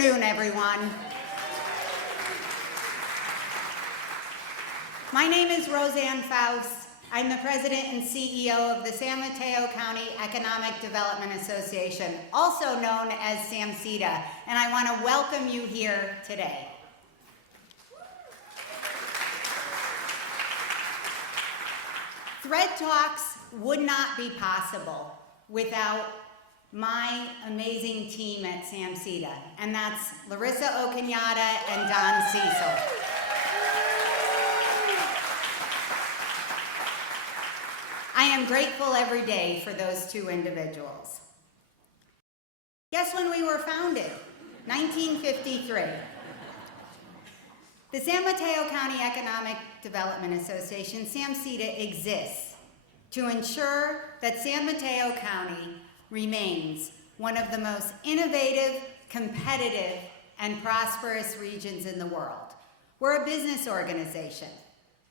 afternoon, everyone. My name is Rosanne Foust. I'm the president and CEO of the San Mateo County Economic Development Association, also known as SAMCEDA, and I want to welcome you here today. THRED Talks would not be possible without my amazing team at SAMCEDA, and that's Larissa Ocañada and Don Cecil. I am grateful every day for those two individuals. Guess when we were founded? 1953. The San Mateo County Economic Development Association, SAMCEDA, exists to ensure that San Mateo County remains one of the most innovative, competitive, and prosperous regions in the world. We're a business organization,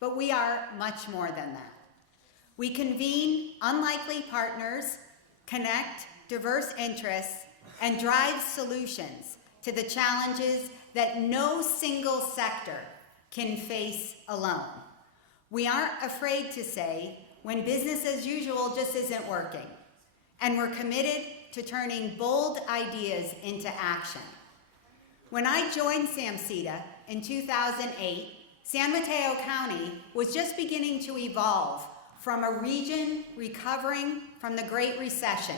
but we are much more than that. We convene unlikely partners, connect diverse interests, and drive solutions to the challenges that no single sector can face alone. We aren't afraid to say when business as usual just isn't working, and we're committed to turning bold ideas into action. When I joined SAMCEDA in 2008, San Mateo County was just beginning to evolve from a region recovering from the Great Recession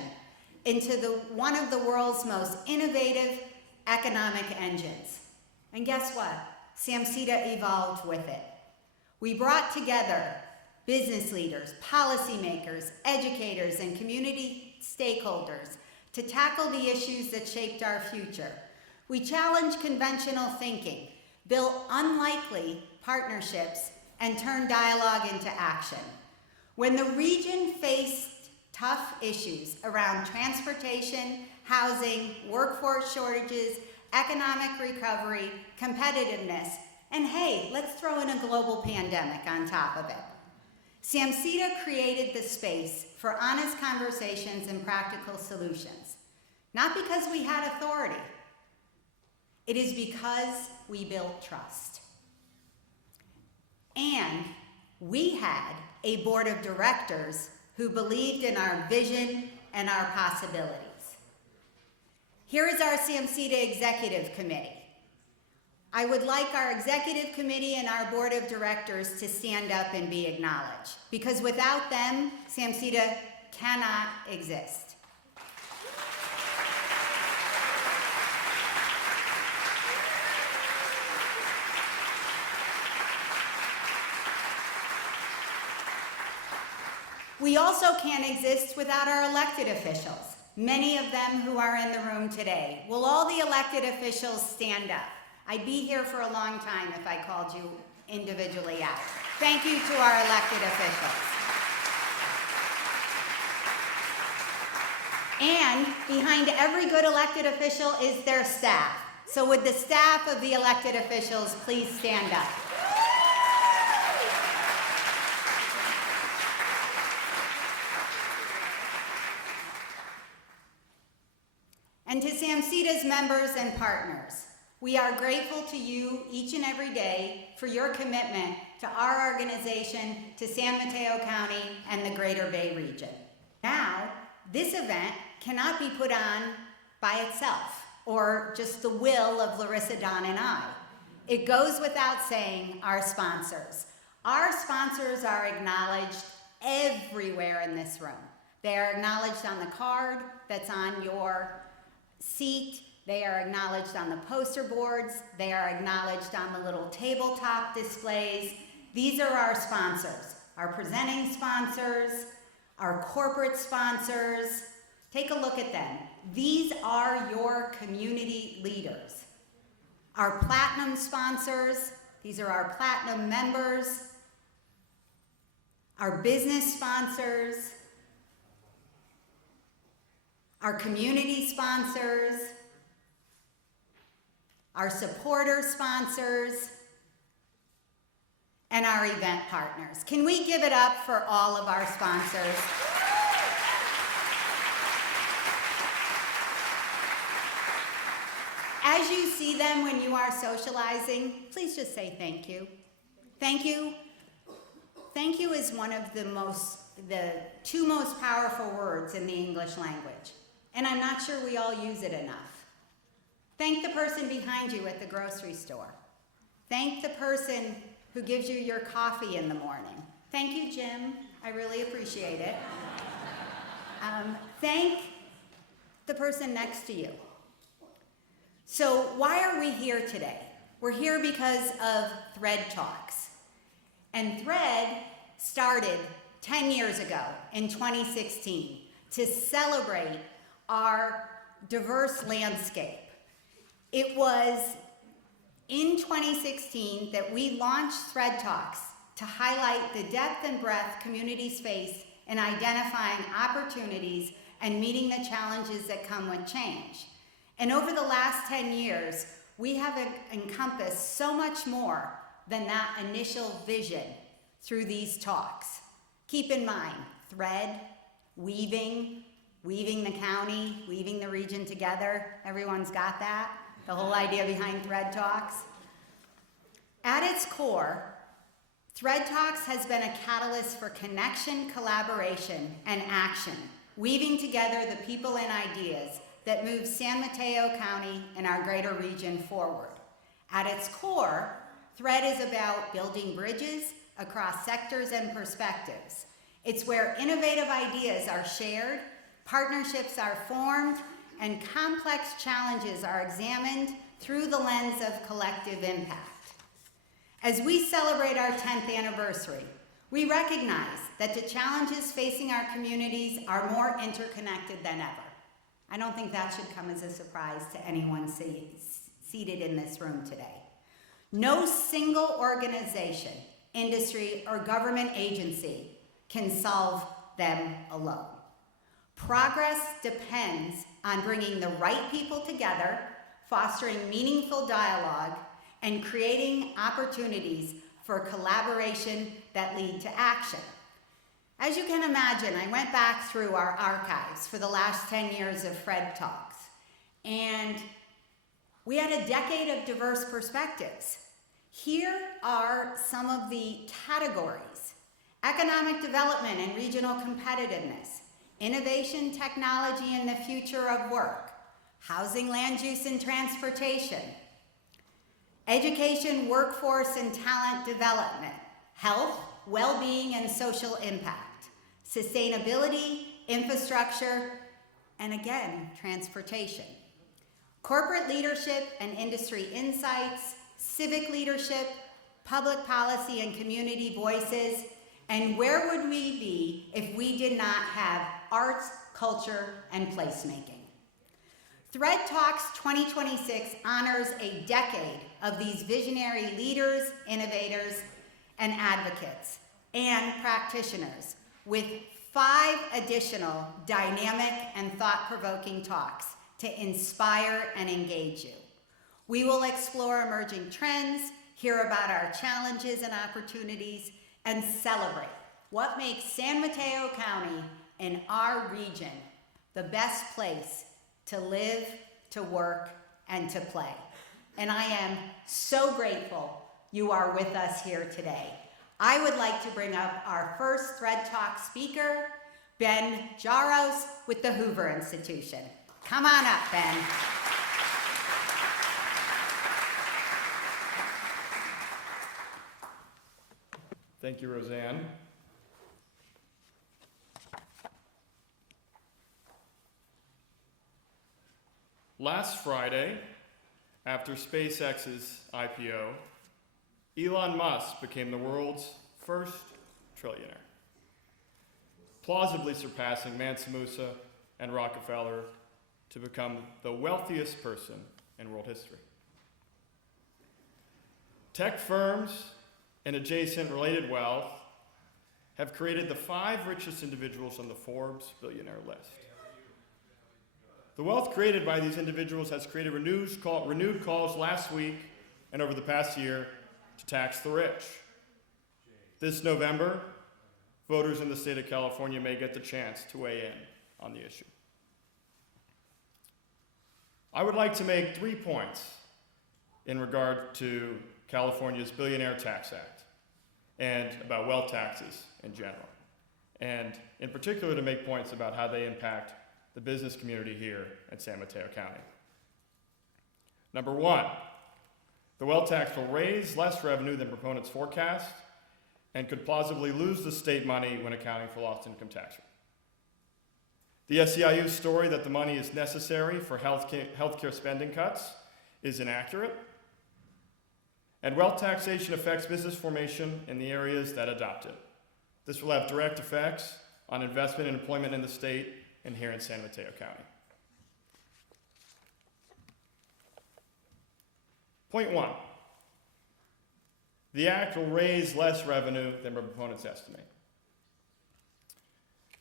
into one of the world's most innovative economic engines. And guess what? SAMCEDA evolved with it. We brought together business leaders, policymakers, educators, and community stakeholders to tackle the issues that shaped our future. We challenged conventional thinking, built unlikely partnerships, and turned dialogue into action. When the region faced tough issues around transportation, housing, workforce shortages, economic recovery, competitiveness, and hey, let's throw in a global pandemic on top of it, SAMCEDA created the space for honest conversations and practical solutions. Not because we had authority. It is because we built trust. And we had a board of directors who believed in our vision and our possibilities. Here is our SAMCEDA Executive Committee. I would like our Executive Committee and our Board of Directors to stand up and be acknowledged, because without them, SAMCEDA cannot exist. We also can't exist without our elected officials, many of them who are in the room today. Will all the elected officials stand up? I'd be here for a long time if I called you individually out. Thank you to our elected officials. And behind every good elected official is their staff. So would the staff of the elected officials please stand up? And to SAMCEDA's members and partners, we are grateful to you each and every day for your commitment to our organization, to San Mateo County, and the Greater Bay region. Now, this event cannot be put on by itself, or just the will of Larissa, Don, and I. It goes without saying, our sponsors. Our sponsors are acknowledged everywhere in this room. They are acknowledged on the card that's on your seat. They are acknowledged on the poster boards. They are acknowledged on the little tabletop displays. These are our sponsors, our presenting sponsors, our corporate sponsors. Take a look at them. These are your community leaders. Our platinum sponsors, these are our platinum members. Our business sponsors, our community sponsors, our supporter sponsors, and our event partners. Can we give it up for all of our sponsors? as you see them when you are socializing, please just say thank you. Thank you. Thank you is one of the two most powerful words in the English language, and I'm not sure we all use it enough. Thank the person behind you at the grocery store. Thank the person who gives you your coffee in the morning. Thank you, Jim. I really appreciate it. Thank the person next to you. So why are we here today? We're here because of THRED Talks. And THRED started 10 years ago in 2016 to celebrate our diverse landscape. It was in 2016 that we launched THRED Talks to highlight the depth and breadth communities face in identifying opportunities and meeting the challenges that come with change. And over the last 10 years, we have encompassed so much more than that initial vision through these talks. Keep in mind, thread, weaving the county, weaving the region together. Everyone's got that? The whole idea behind THRED Talks. At its core, THRED Talks has been a catalyst for connection, collaboration, and action, weaving together the people and ideas that move San Mateo County and our greater region forward. At its core, THRED is about building bridges across sectors and perspectives. It's where innovative ideas are shared, partnerships are formed, and complex challenges are examined through the lens of collective impact. As we celebrate our 10th anniversary, we recognize that the challenges facing our communities are more interconnected than ever. I don't think that should come as a surprise to anyone seated in this room today. No single organization, industry, or government agency can solve them alone. Progress depends on bringing the right people together, fostering meaningful dialogue, and creating opportunities for collaboration that lead to action. As you can imagine, I went back through our archives for the last 10 years of THRED Talks, and we had a decade of diverse perspectives. Here are some of the categories: economic development and regional competitiveness, innovation, technology, and the future of work, housing, land use, and transportation, education, workforce, and talent development, health, well-being, and social impact, sustainability, infrastructure, and again, transportation, corporate leadership and industry insights, civic leadership, public policy and community voices, and where would we be if we did not have arts, culture, and placemaking? THRED Talks 2026 honors a decade of these visionary leaders, innovators, and advocates, and practitioners, with 5 additional dynamic and thought-provoking talks to inspire and engage you. We will explore emerging trends, hear about our challenges and opportunities, and celebrate what makes San Mateo County and our region the best place to live, to work, and to play. And I am so grateful you are with us here today. I would like to bring up our first THRED Talk speaker, Ben Jaros with the Hoover Institution. Come on up, Ben. Thank you, Rosanne. Last Friday, after SpaceX's IPO, Elon Musk became the world's first trillionaire, plausibly surpassing Mansa Musa and Rockefeller to become the wealthiest person in world history. Tech firms and adjacent related wealth have created the 5 richest individuals on the Forbes billionaire list. The wealth created by these individuals has created renewed calls last week and over the past year to tax the rich. This November, voters in the state of California may get the chance to weigh in on the issue. I would like to make 3 points in regard to California's Billionaire Tax Act and about wealth taxes in general, and in particular to make points about how they impact the business community here in San Mateo County. Number 1, the wealth tax will raise less revenue than proponents forecast and could plausibly lose the state money when accounting for lost income tax rate. The SEIU's story that the money is necessary for healthcare spending cuts is inaccurate, and wealth taxation affects business formation in the areas that adopt it. This will have direct effects on investment and employment in the state and here in San Mateo County. Point 1, the act will raise less revenue than proponents estimate.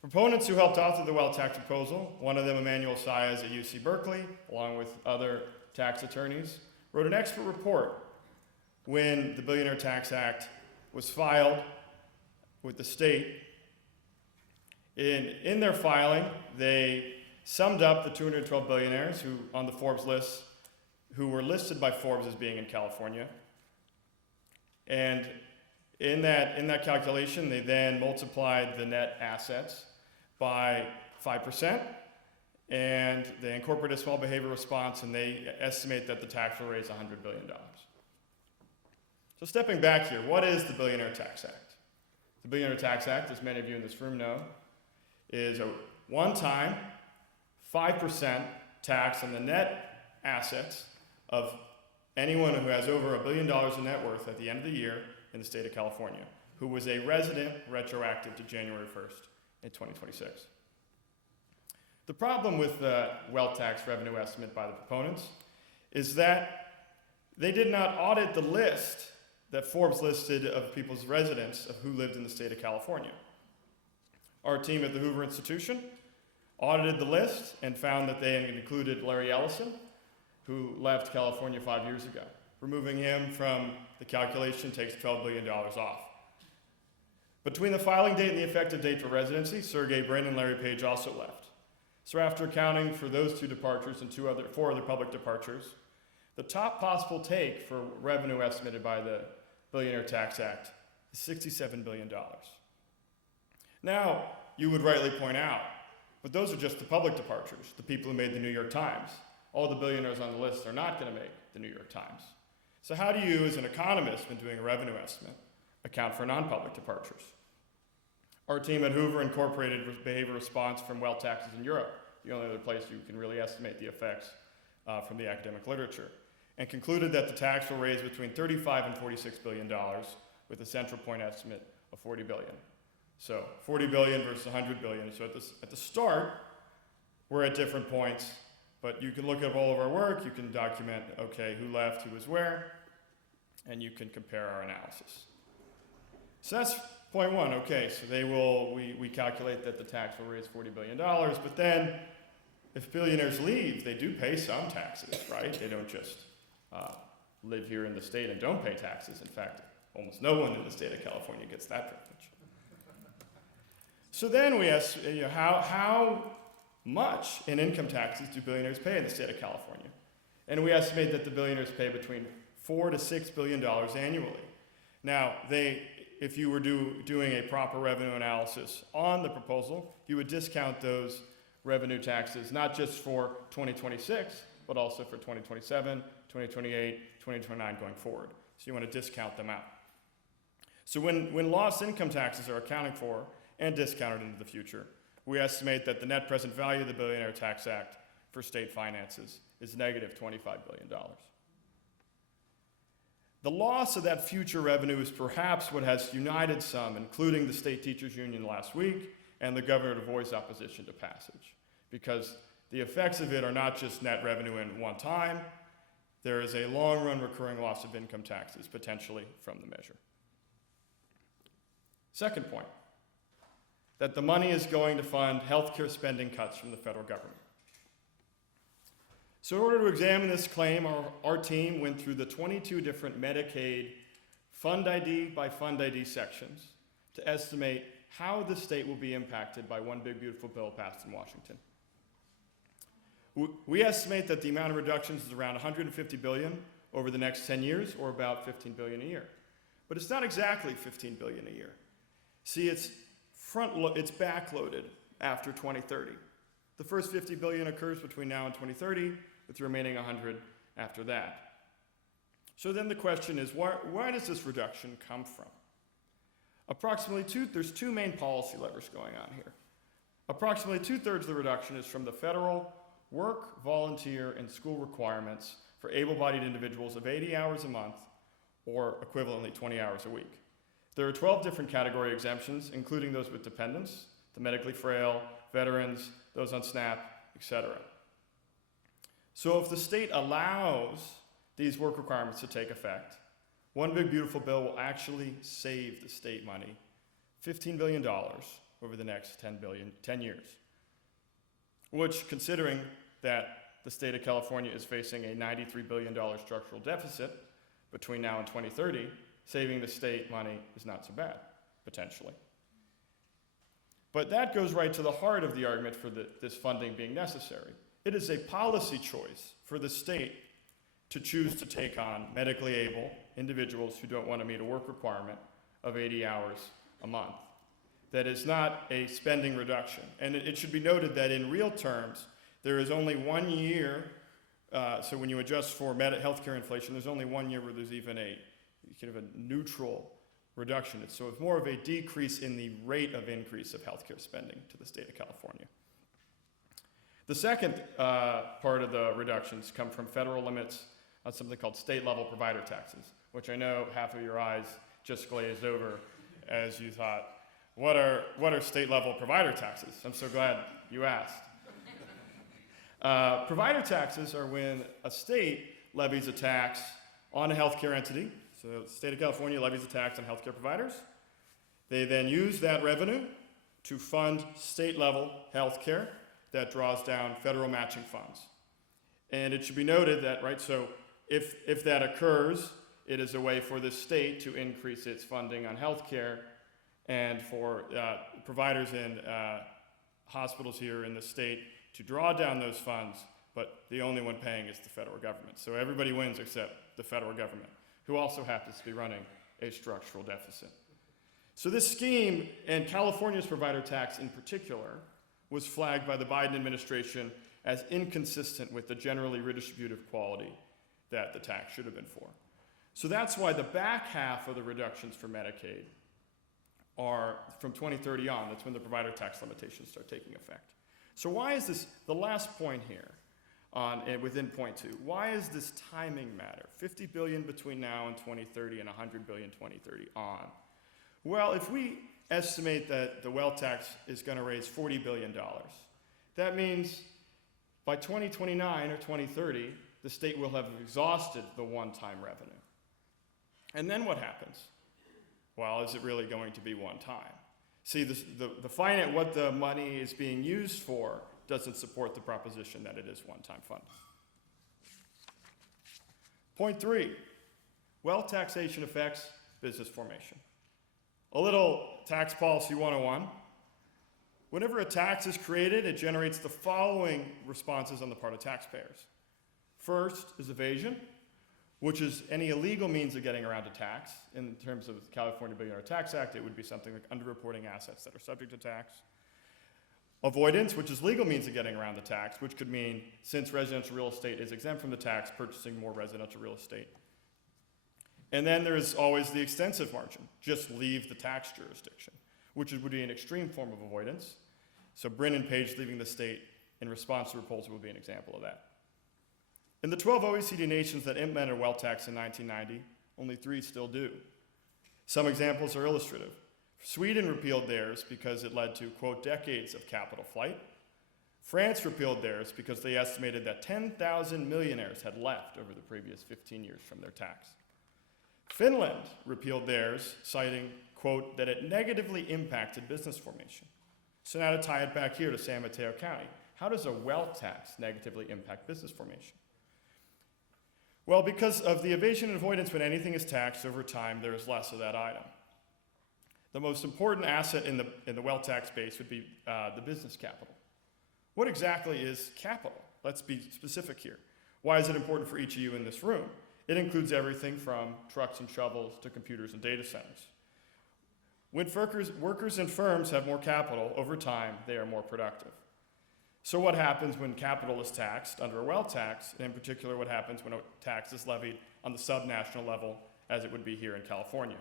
Proponents who helped author the wealth tax proposal, one of them Emmanuel Saez at UC Berkeley, along with other tax attorneys, wrote an expert report when the Billionaire Tax Act was filed with the state. In their filing, they summed up the 212 billionaires who on the Forbes list, who were listed by Forbes as being in California. And in that calculation, they then multiplied the net assets by 5%, and they incorporated a small behavior response, and they estimate that the tax will raise $100 billion. So stepping back here, what is the Billionaire Tax Act? The Billionaire Tax Act, as many of you in this room know, is a one-time 5% tax on the net assets of anyone who has over $1 billion in net worth at the end of the year in the state of California, who was a resident retroactive to January 1st in 2026. The problem with the wealth tax revenue estimate by the proponents is that they did not audit the list that Forbes listed of people's residents of who lived in the state of California. Our team at the Hoover Institution audited the list and found that they had included Larry Ellison, who left California 5 years ago. Removing him from the calculation takes $12 billion off. Between the filing date and the effective date for residency, Sergey Brin and Larry Page also left. So after accounting for those 2 departures and 4 other public departures, the top possible take for revenue estimated by the Billionaire Tax Act is $67 billion. Now, you would rightly point out, but those are just the public departures, the people who made the New York Times. All the billionaires on the list are not going to make the New York Times. So how do you, as an economist, when doing a revenue estimate, account for non-public departures? Our team at Hoover incorporated behavior response from wealth taxes in Europe, the only other place you can really estimate the effects from the academic literature, and concluded that the tax will raise between $35 and $46 billion, with a central point estimate of $40 billion. So $40 billion versus $100 billion. So at the start, we're at different points, but you can look at all of our work, you can document, okay, who left, who was where, and you can compare our analysis. So that's point 1, okay, so we calculate that the tax will raise $40 billion, but then if billionaires leave, they do pay some taxes, right? They don't just live here in the state and don't pay taxes. In fact, almost no one in the state of California gets that privilege. So then we ask, how much in income taxes do billionaires pay in the state of California? And we estimate that the billionaires pay between $4 to $6 billion annually. Now, if you were doing a proper revenue analysis on the proposal, you would discount those revenue taxes, not just for 2026, but also for 2027, 2028, 2029 going forward. So you want to discount them out. So when lost income taxes are accounted for and discounted into the future, we estimate that the net present value of the Billionaire Tax Act for state finances is negative $25 billion. The loss of that future revenue is perhaps what has united some, including the state teachers union last week and the governor to voice opposition to passage, because the effects of it are not just net revenue in one time. There is a long-run recurring loss of income taxes, potentially, from the measure. Second point, that the money is going to fund healthcare spending cuts from the federal government. So in order to examine this claim, our team went through the 22 different Medicaid Fund ID by Fund ID sections to estimate how the state will be impacted by one big beautiful bill passed in Washington. We estimate that the amount of reductions is around 150 billion over the next 10 years, or about 15 billion a year. But it's not exactly 15 billion a year. See, it's backloaded after 2030. The first 50 billion occurs between now and 2030, with the remaining 100 after that. So then the question is, why does this reduction come from? There's two main policy levers going on here. Approximately 2/3 of the reduction is from the federal work, volunteer, and school requirements for able-bodied individuals of 80 hours a month, or equivalently 20 hours a week. There are 12 different category exemptions, including those with dependents, the medically frail, veterans, those on SNAP, etc. So if the state allows these work requirements to take effect, one big beautiful bill will actually save the state money, $15 billion over the next 10 years. Which, considering that the state of California is facing a $93 billion structural deficit between now and 2030, saving the state money is not so bad, potentially. But that goes right to the heart of the argument for this funding being necessary. It is a policy choice for the state to choose to take on medically able individuals who don't want to meet a work requirement of 80 hours a month. That is not a spending reduction. And it should be noted that in real terms, there is only 1 year, so when you adjust for healthcare inflation, there's only 1 year where there's even a kind of a neutral reduction. So it's more of a decrease in the rate of increase of healthcare spending to the state of California. The second part of the reductions come from federal limits on something called state-level provider taxes, which I know half of your eyes just glazed over as you thought, what are state-level provider taxes? I'm so glad you asked. Provider taxes are when a state levies a tax on a healthcare entity. So the state of California levies a tax on healthcare providers. They then use that revenue to fund state-level healthcare that draws down federal matching funds. And it should be noted that, right, so if that occurs, it is a way for the state to increase its funding on healthcare and for providers in hospitals here in the state to draw down those funds, but the only one paying is the federal government. So everybody wins except the federal government, who also happens to be running a structural deficit. So this scheme, and California's provider tax in particular, was flagged by the Biden administration as inconsistent with the generally redistributive quality that the tax should have been for. So that's why the back half of the reductions for Medicaid are from 2030 on. That's when the provider tax limitations start taking effect. So why is this, the last point here, within point 2, why is this timing matter? 50 billion between now and 2030 and 100 billion 2030 on. Well, if we estimate that the wealth tax is going to raise $40 billion, that means by 2029 or 2030, the state will have exhausted the one-time revenue. And then what happens? Well, is it really going to be one time? See, what the money is being used for doesn't support the proposition that it is one-time funding. Point 3, wealth taxation affects business formation. A little tax policy 101. Whenever a tax is created, it generates the following responses on the part of taxpayers. First is evasion, which is any illegal means of getting around a tax. In terms of the California Billionaire Tax Act, it would be something like underreporting assets that are subject to tax. Avoidance, which is legal means of getting around the tax, which could mean, since residential real estate is exempt from the tax, purchasing more residential real estate. And then there is always the extensive margin, just leave the tax jurisdiction, which would be an extreme form of avoidance. So Brin and Page leaving the state in response to the proposal would be an example of that. In the 12 OECD nations that implemented a wealth tax in 1990, only 3 still do. Some examples are illustrative. Sweden repealed theirs because it led to, quote, decades of capital flight. France repealed theirs because they estimated that 10,000 millionaires had left over the previous 15 years from their tax. Finland repealed theirs, citing, quote, that it negatively impacted business formation. So now to tie it back here to San Mateo County, how does a wealth tax negatively impact business formation? Well, because of the evasion and avoidance, when anything is taxed over time, there is less of that item. The most important asset in the wealth tax base would be the business capital. What exactly is capital? Let's be specific here. Why is it important for each of you in this room? It includes everything from trucks and shovels to computers and data centers. When workers and firms have more capital, over time, they are more productive. So what happens when capital is taxed under a wealth tax, and in particular what happens when a tax is levied on the subnational level, as it would be here in California?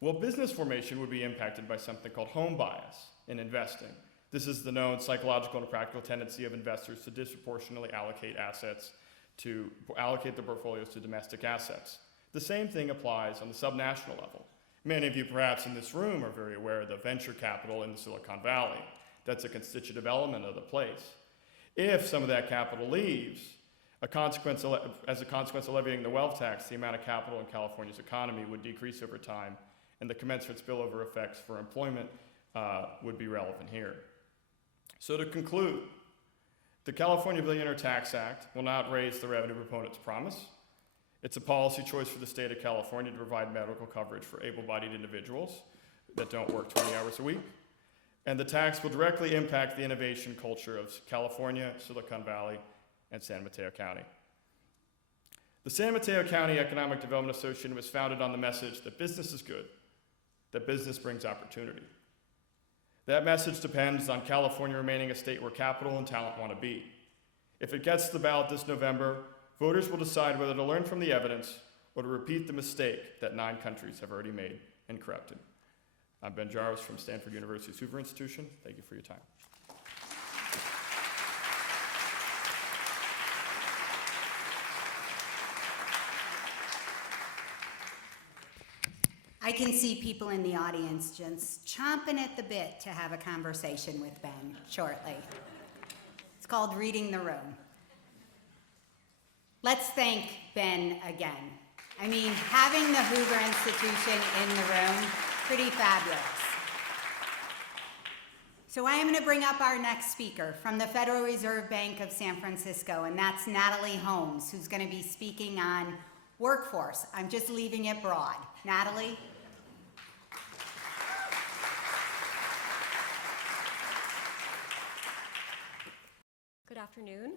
Well, business formation would be impacted by something called home bias in investing. This is the known psychological and practical tendency of investors to disproportionately allocate their portfolios to domestic assets. The same thing applies on the subnational level. Many of you perhaps in this room are very aware of the venture capital in the Silicon Valley. That's a constitutive element of the place. If some of that capital leaves, as a consequence of levying the wealth tax, the amount of capital in California's economy would decrease over time, and the commensurate spillover effects for employment would be relevant here. So to conclude, the California Billionaire Tax Act will not raise the revenue proponents' promise. It's a policy choice for the state of California to provide medical coverage for able-bodied individuals that don't work 20 hours a week. And the tax will directly impact the innovation culture of California, Silicon Valley, and San Mateo County. The San Mateo County Economic Development Association was founded on the message that business is good, that business brings opportunity. That message depends on California remaining a state where capital and talent want to be. If it gets to the ballot this November, voters will decide whether to learn from the evidence or to repeat the mistake that 9 countries have already made and corrected. I'm Ben Jaros from Stanford University's Hoover Institution. Thank you for your time. I can see people in the audience just chomping at the bit to have a conversation with Ben shortly. It's called reading the room. Let's thank Ben again. I mean, having the Hoover Institution in the room, pretty fabulous. So I am going to bring up our next speaker from the Federal Reserve Bank of San Francisco, and that's Natalie Holmes, who's going to be speaking on workforce. I'm just leaving it broad. Natalie? Good afternoon.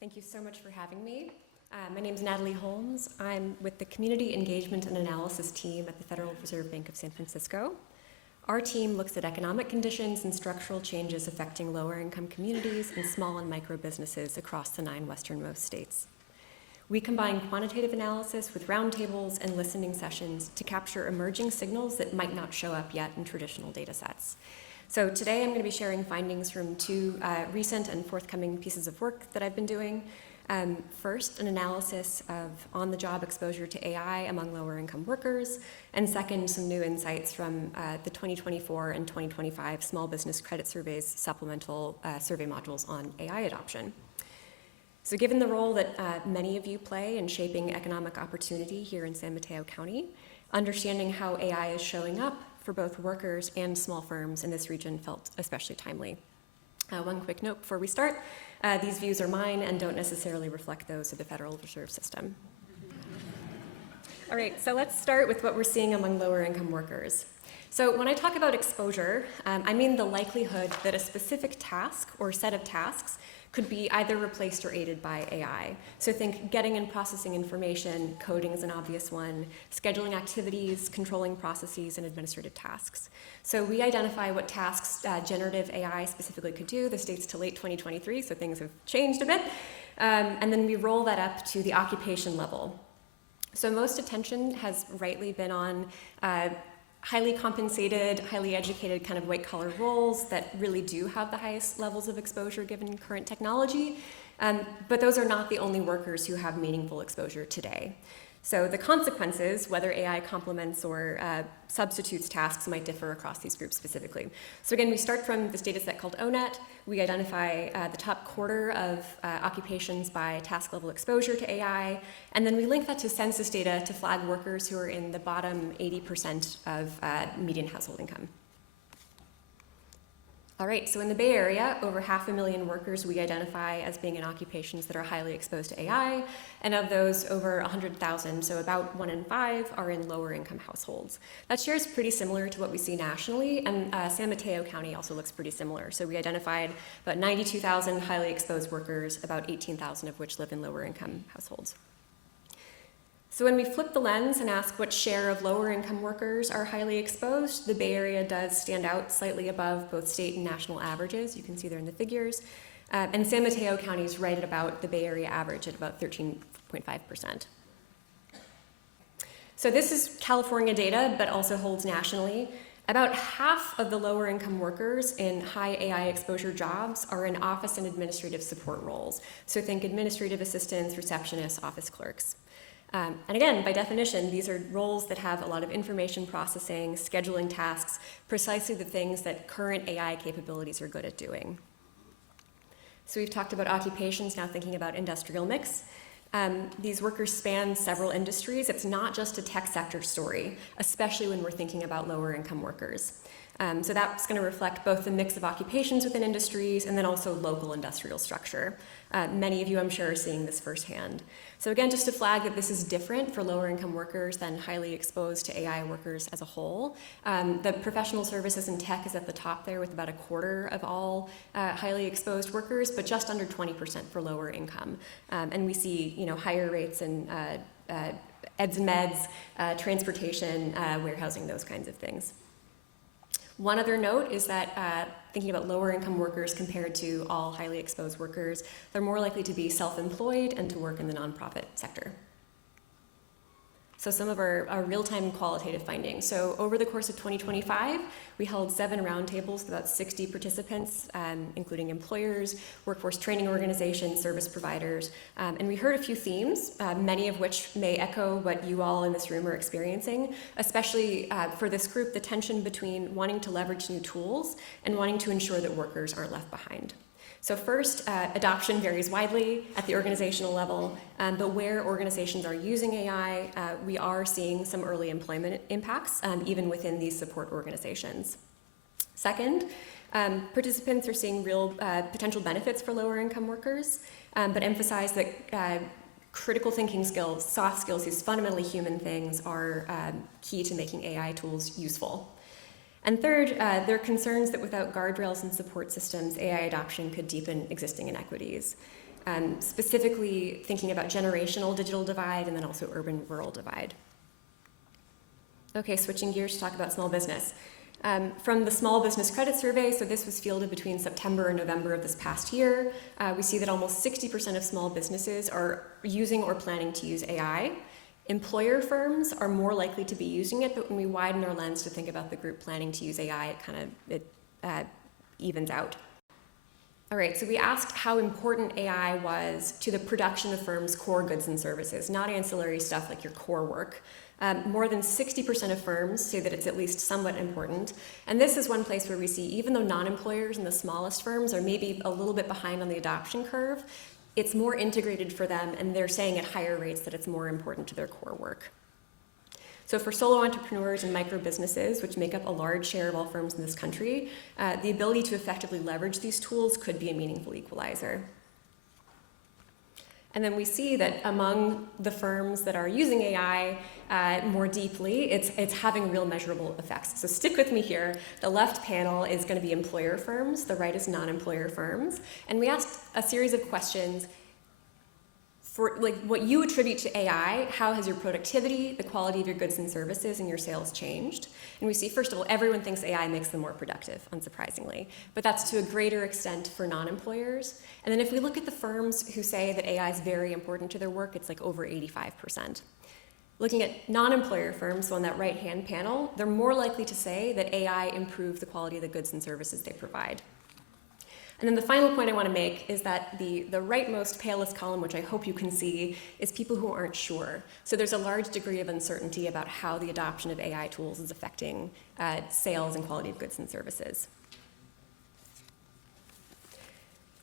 Thank you so much for having me. My name is Natalie Holmes. I'm with the Community Engagement and Analysis team at the Federal Reserve Bank of San Francisco. Our team looks at economic conditions and structural changes affecting lower-income communities and small and micro businesses across the 9 westernmost states. We combine quantitative analysis with roundtables and listening sessions to capture emerging signals that might not show up yet in traditional data sets. So today I'm going to be sharing findings from 2 recent and forthcoming pieces of work that I've been doing. First, an analysis of on-the-job exposure to AI among lower-income workers, and second, some new insights from the 2024 and 2025 Small Business Credit Survey's supplemental survey modules on AI adoption. So given the role that many of you play in shaping economic opportunity here in San Mateo County, understanding how AI is showing up for both workers and small firms in this region felt especially timely. One quick note before we start, these views are mine and don't necessarily reflect those of the Federal Reserve System. All right, so let's start with what we're seeing among lower income workers. So when I talk about exposure, I mean the likelihood that a specific task or set of tasks could be either replaced or aided by AI. So think getting and processing information, coding is an obvious one, scheduling activities, controlling processes, and administrative tasks. So we identify what tasks generative AI specifically could do. This dates to late 2023, so things have changed a bit. And then we roll that up to the occupation level. So most attention has rightly been on highly compensated, highly educated kind of white-collar roles that really do have the highest levels of exposure given current technology. But those are not the only workers who have meaningful exposure today. So the consequences, whether AI complements or substitutes tasks, might differ across these groups specifically. So again, we start from this data set called ONET. We identify the top quarter of occupations by task level exposure to AI, and then we link that to census data to flag workers who are in the bottom 80% of median household income. All right, so in the Bay Area, over 500,000 workers we identify as being in occupations that are highly exposed to AI, and of those, over 100,000, so about 1 in 5, are in lower income households. That share is pretty similar to what we see nationally, and San Mateo County also looks pretty similar. So we identified about 92,000 highly exposed workers, about 18,000 of which live in lower income households. So when we flip the lens and ask what share of lower income workers are highly exposed, the Bay Area does stand out slightly above both state and national averages. You can see there in the figures. And San Mateo County is right at about the Bay Area average at about 13.5%. So this is California data, but also holds nationally. About half of the lower income workers in high AI exposure jobs are in office and administrative support roles. So think administrative assistants, receptionists, office clerks. And again, by definition, these are roles that have a lot of information processing, scheduling tasks, precisely the things that current AI capabilities are good at doing. So we've talked about occupations, now thinking about industrial mix. These workers span several industries. It's not just a tech sector story, especially when we're thinking about lower income workers. So that's going to reflect both the mix of occupations within industries and then also local industrial structure. Many of you, I'm sure, are seeing this firsthand. So again, just to flag that this is different for lower income workers than highly exposed to AI workers as a whole. The professional services and tech is at the top there with about a quarter of all highly exposed workers, but just under 20% for lower income. And we see, higher rates in eds and meds, transportation, warehousing, those kinds of things. One other note is that thinking about lower income workers compared to all highly exposed workers, they're more likely to be self-employed and to work in the nonprofit sector. So some of our real-time qualitative findings. So over the course of 2025, we held 7 roundtables with about 60 participants, including employers, workforce training organizations, service providers, and we heard a few themes, many of which may echo what you all in this room are experiencing, especially for this group, the tension between wanting to leverage new tools and wanting to ensure that workers aren't left behind. So first, adoption varies widely at the organizational level, but where organizations are using AI, we are seeing some early employment impacts, even within these support organizations. Second, participants are seeing real potential benefits for lower income workers, but emphasize that critical thinking skills, soft skills, these fundamentally human things are key to making AI tools useful. And third, there are concerns that without guardrails and support systems, AI adoption could deepen existing inequities, specifically thinking about generational digital divide and then also urban-rural divide. Okay, switching gears to talk about small business. From the Small Business Credit Survey, so this was fielded between September and November of this past year, we see that almost 60% of small businesses are using or planning to use AI. Employer firms are more likely to be using it, but when we widen our lens to think about the group planning to use AI, it evens out. All right, so we asked how important AI was to the production of firms' core goods and services, not ancillary stuff like your core work. More than 60% of firms say that it's at least somewhat important. And this is one place where we see, even though non-employers and the smallest firms are maybe a little bit behind on the adoption curve, it's more integrated for them, and they're saying at higher rates that it's more important to their core work. So for solo entrepreneurs and micro businesses, which make up a large share of all firms in this country, the ability to effectively leverage these tools could be a meaningful equalizer. And then we see that among the firms that are using AI more deeply, it's having real measurable effects. So stick with me here. The left panel is going to be employer firms. The right is non-employer firms. And we asked a series of questions for what you attribute to AI. How has your productivity, the quality of your goods and services, and your sales changed? And we see, first of all, everyone thinks AI makes them more productive, unsurprisingly. But that's to a greater extent for non-employers. And then if we look at the firms who say that AI is very important to their work, it's like over 85%. Looking at non-employer firms, so on that right-hand panel, they're more likely to say that AI improved the quality of the goods and services they provide. And then the final point I want to make is that the rightmost palest column, which I hope you can see, is people who aren't sure. So there's a large degree of uncertainty about how the adoption of AI tools is affecting sales and quality of goods and services.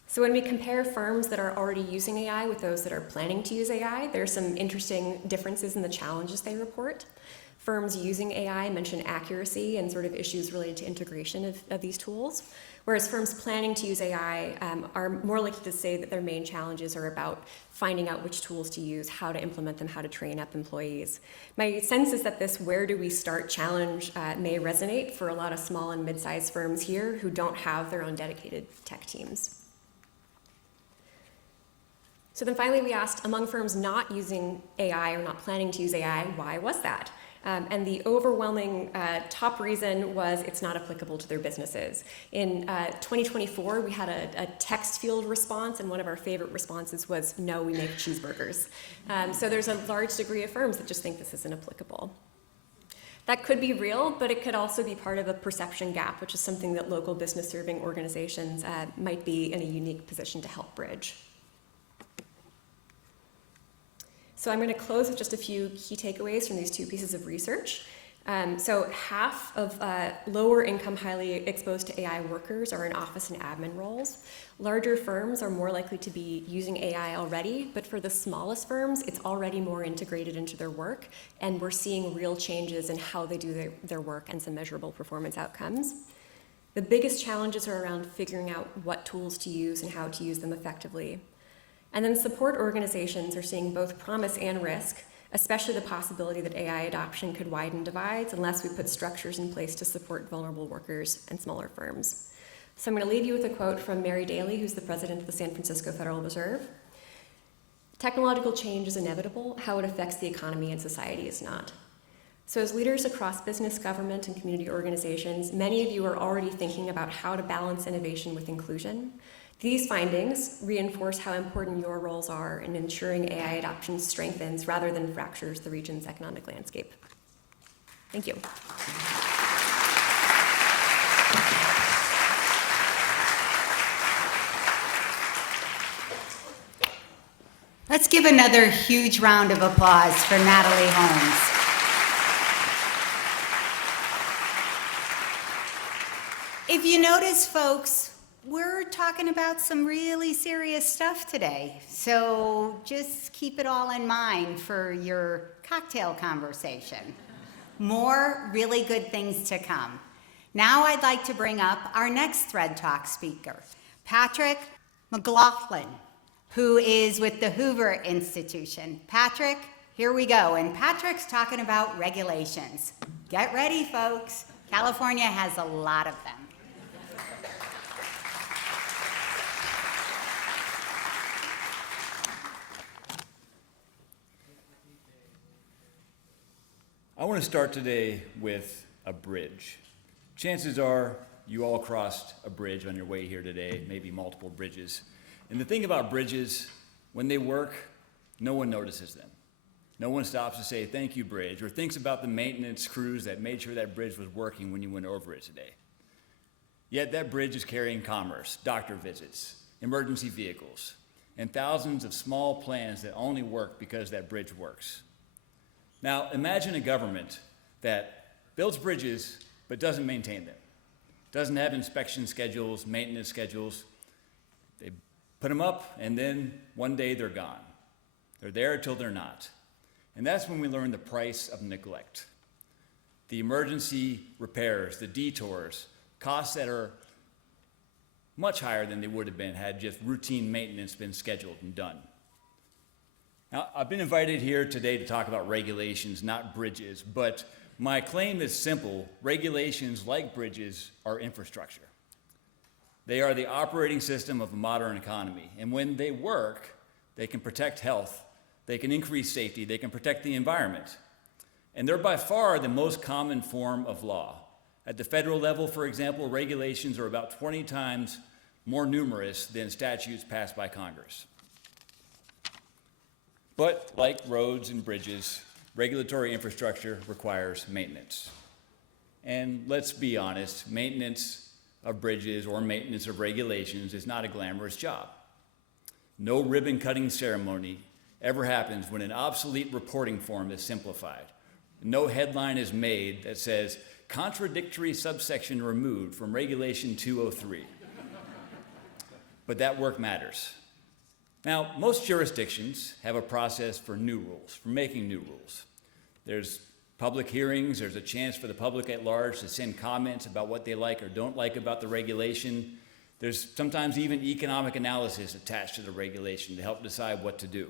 So when we compare firms that are already using AI with those that are planning to use AI, there are some interesting differences in the challenges they report. Firms using AI mention accuracy and sort of issues related to integration of these tools, whereas firms planning to use AI are more likely to say that their main challenges are about finding out which tools to use, how to implement them, how to train up employees. My sense is that this "where do we start" challenge may resonate for a lot of small and mid-sized firms here who don't have their own dedicated tech teams. So then finally we asked, among firms not using AI or not planning to use AI, why was that? And the overwhelming top reason was it's not applicable to their businesses. In 2024, we had a text field response, and one of our favorite responses was, "No, we make cheeseburgers." So there's a large degree of firms that just think this isn't applicable. That could be real, but it could also be part of a perception gap, which is something that local business-serving organizations might be in a unique position to help bridge. So I'm going to close with just a few key takeaways from these two pieces of research. So half of lower income, highly exposed to AI workers are in office and admin roles. Larger firms are more likely to be using AI already, but for the smallest firms, it's already more integrated into their work, and we're seeing real changes in how they do their work and some measurable performance outcomes. The biggest challenges are around figuring out what tools to use and how to use them effectively. And then support organizations are seeing both promise and risk, especially the possibility that AI adoption could widen divides unless we put structures in place to support vulnerable workers and smaller firms. So I'm going to leave you with a quote from Mary Daly, who's the president of the San Francisco Federal Reserve. "Technological change is inevitable. How it affects the economy and society is not." So as leaders across business, government, and community organizations, many of you are already thinking about how to balance innovation with inclusion. These findings reinforce how important your roles are in ensuring AI adoption strengthens rather than fractures the region's economic landscape. Thank you. Let's give another huge round of applause for Natalie Holmes. If you notice, folks, we're talking about some really serious stuff today, so just keep it all in mind for your cocktail conversation. More really good things to come. Now I'd like to bring up our next THRED Talk speaker, Patrick McLaughlin, who is with the Hoover Institution. Patrick, here we go, and Patrick's talking about regulations. Get ready, folks. California has a lot of them. I want to start today with a bridge. Chances are you all crossed a bridge on your way here today, maybe multiple bridges. And the thing about bridges, when they work, no one notices them. No one stops to say, "Thank you, bridge," or thinks about the maintenance crews that made sure that bridge was working when you went over it today. Yet that bridge is carrying commerce, doctor visits, emergency vehicles, and thousands of small plans that only work because that bridge works. Now, imagine a government that builds bridges but doesn't maintain them, doesn't have inspection schedules, maintenance schedules. They put them up, and then one day they're gone. They're there until they're not. And that's when we learn the price of neglect. The emergency repairs, the detours, costs that are much higher than they would have been had just routine maintenance been scheduled and done. Now, I've been invited here today to talk about regulations, not bridges, but my claim is simple. Regulations, like bridges, are infrastructure. They are the operating system of a modern economy, and when they work, they can protect health, they can increase safety, they can protect the environment. And they're by far the most common form of law. At the federal level, for example, regulations are about 20 times more numerous than statutes passed by Congress. But like roads and bridges, regulatory infrastructure requires maintenance. And let's be honest, maintenance of bridges or maintenance of regulations is not a glamorous job. No ribbon-cutting ceremony ever happens when an obsolete reporting form is simplified. No headline is made that says, "Contradictory subsection removed from Regulation 203. But that work matters. Now, most jurisdictions have a process for new rules, for making new rules. There's public hearings. There's a chance for the public at large to send comments about what they like or don't like about the regulation. There's sometimes even economic analysis attached to the regulation to help decide what to do.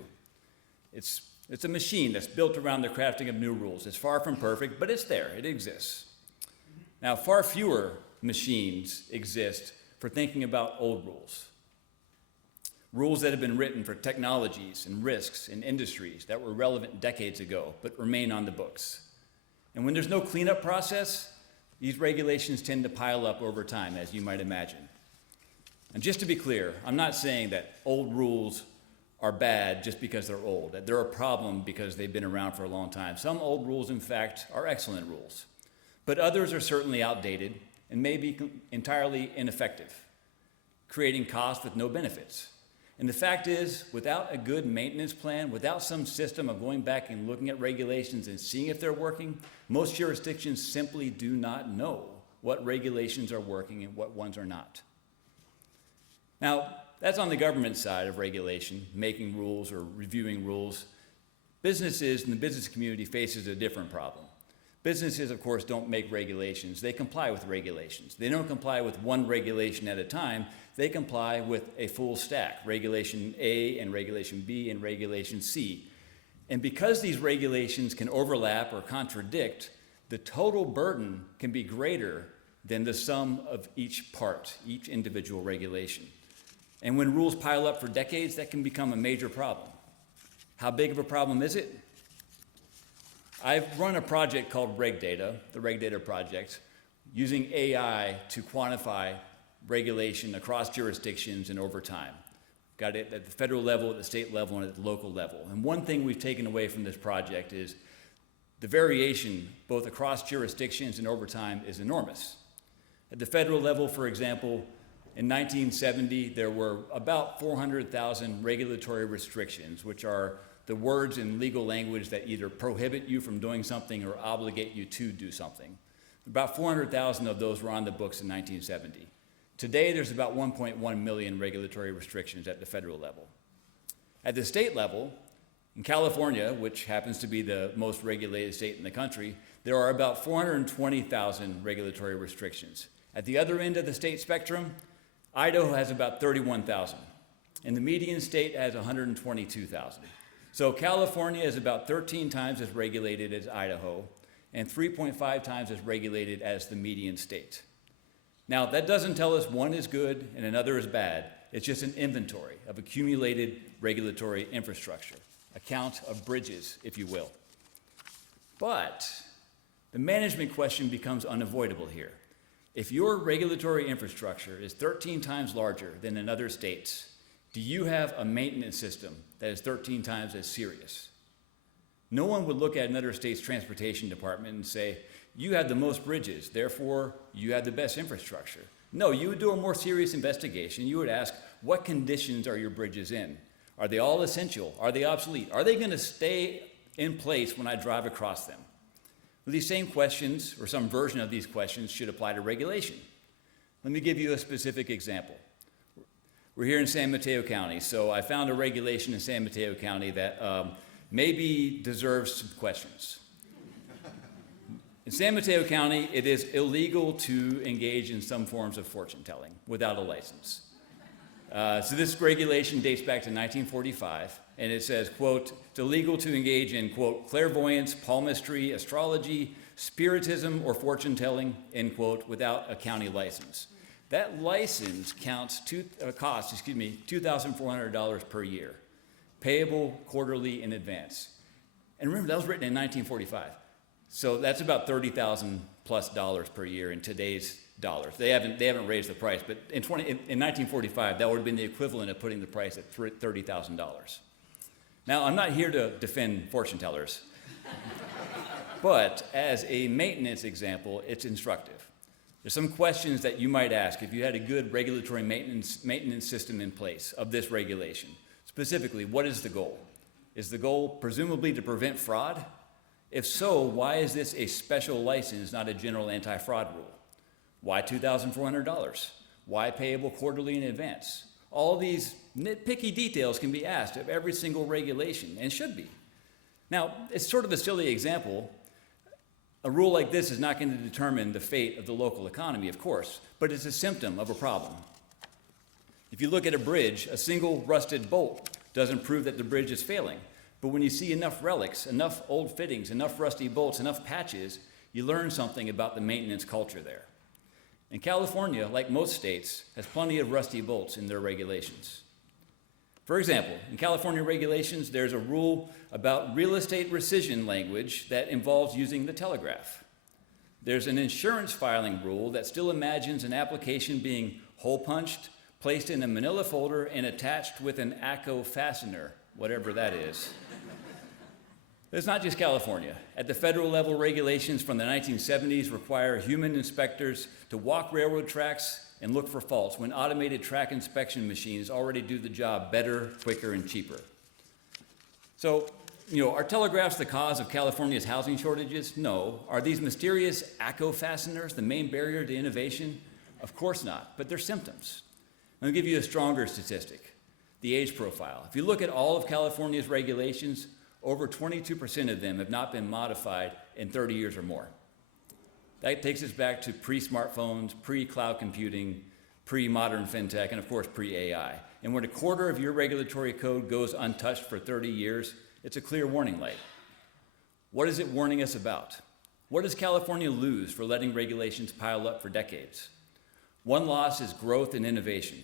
It's a machine that's built around the crafting of new rules. It's far from perfect, but it's there. It exists. Now, far fewer machines exist for thinking about old rules. Rules that have been written for technologies and risks and industries that were relevant decades ago, but remain on the books. And when there's no cleanup process, these regulations tend to pile up over time, as you might imagine. And just to be clear, I'm not saying that old rules are bad just because they're old, that they're a problem because they've been around for a long time. Some old rules, in fact, are excellent rules. But others are certainly outdated and may be entirely ineffective, creating costs with no benefits. And the fact is, without a good maintenance plan, without some system of going back and looking at regulations and seeing if they're working, most jurisdictions simply do not know what regulations are working and what ones are not. Now, that's on the government side of regulation, making rules or reviewing rules. Businesses and the business community faces a different problem. Businesses, of course, don't make regulations. They comply with regulations. They don't comply with one regulation at a time. They comply with a full stack, Regulation A and Regulation B and Regulation C. And because these regulations can overlap or contradict, the total burden can be greater than the sum of each part, each individual regulation. And when rules pile up for decades, that can become a major problem. How big of a problem is it? I've run a project called RegData, the RegData project, using AI to quantify regulation across jurisdictions and over time. Got it at the federal level, at the state level, and at the local level. And one thing we've taken away from this project is the variation, both across jurisdictions and over time, is enormous. At the federal level, for example, in 1970, there were about 400,000 regulatory restrictions, which are the words in legal language that either prohibit you from doing something or obligate you to do something. About 400,000 of those were on the books in 1970. Today, there's about 1.1 million regulatory restrictions at the federal level. At the state level, in California, which happens to be the most regulated state in the country, there are about 420,000 regulatory restrictions. At the other end of the state spectrum, Idaho has about 31,000, and the median state has 122,000. So California is about 13 times as regulated as Idaho, and 3.5 times as regulated as the median state. Now, that doesn't tell us one is good and another is bad. It's just an inventory of accumulated regulatory infrastructure, a count of bridges, if you will. But the management question becomes unavoidable here. If your regulatory infrastructure is 13 times larger than in other states, do you have a maintenance system that is 13 times as serious? No one would look at another state's transportation department and say, you have the most bridges, therefore you have the best infrastructure. No, you would do a more serious investigation. You would ask, what conditions are your bridges in? Are they all essential? Are they obsolete? Are they going to stay in place when I drive across them? Well, these same questions, or some version of these questions, should apply to regulation. Let me give you a specific example. We're here in San Mateo County, so I found a regulation in San Mateo County that maybe deserves some questions. In San Mateo County, it is illegal to engage in some forms of fortune telling without a license. So this regulation dates back to 1945, and it says, quote, it's illegal to engage in, quote, clairvoyance, palmistry, astrology, spiritism, or fortune telling, end quote, without a county license. That license costs $2,400 per year, payable quarterly in advance. And remember, that was written in 1945. So that's about $30,000 plus per year in today's dollars. They haven't raised the price, but in 1945, that would have been the equivalent of putting the price at $30,000. Now, I'm not here to defend fortune tellers, but as a maintenance example, it's instructive. There's some questions that you might ask if you had a good regulatory maintenance system in place of this regulation. Specifically, what is the goal? Is the goal presumably to prevent fraud? If so, why is this a special license, not a general anti-fraud rule? Why $2,400? Why payable quarterly in advance? All these nitpicky details can be asked of every single regulation, and should be. Now, it's sort of a silly example. A rule like this is not going to determine the fate of the local economy, of course, but it's a symptom of a problem. If you look at a bridge, a single rusted bolt doesn't prove that the bridge is failing. But when you see enough relics, enough old fittings, enough rusty bolts, enough patches, you learn something about the maintenance culture there. And California, like most states, has plenty of rusty bolts in their regulations. For example, in California regulations, there's a rule about real estate rescission language that involves using the telegraph. There's an insurance filing rule that still imagines an application being hole punched, placed in a manila folder, and attached with an ACO fastener, whatever that is. It's not just California. At the federal level, regulations from the 1970s require human inspectors to walk railroad tracks and look for faults when automated track inspection machines already do the job better, quicker, and cheaper. So, are telegraphs the cause of California's housing shortages? No. Are these mysterious ACO fasteners the main barrier to innovation? Of course not, but they're symptoms. Let me give you a stronger statistic, the age profile. If you look at all of California's regulations, over 22% of them have not been modified in 30 years or more. That takes us back to pre-smartphones, pre-cloud computing, pre-modern fintech, and of course pre-AI. And when a quarter of your regulatory code goes untouched for 30 years, it's a clear warning light. What is it warning us about? What does California lose for letting regulations pile up for decades? One loss is growth and innovation.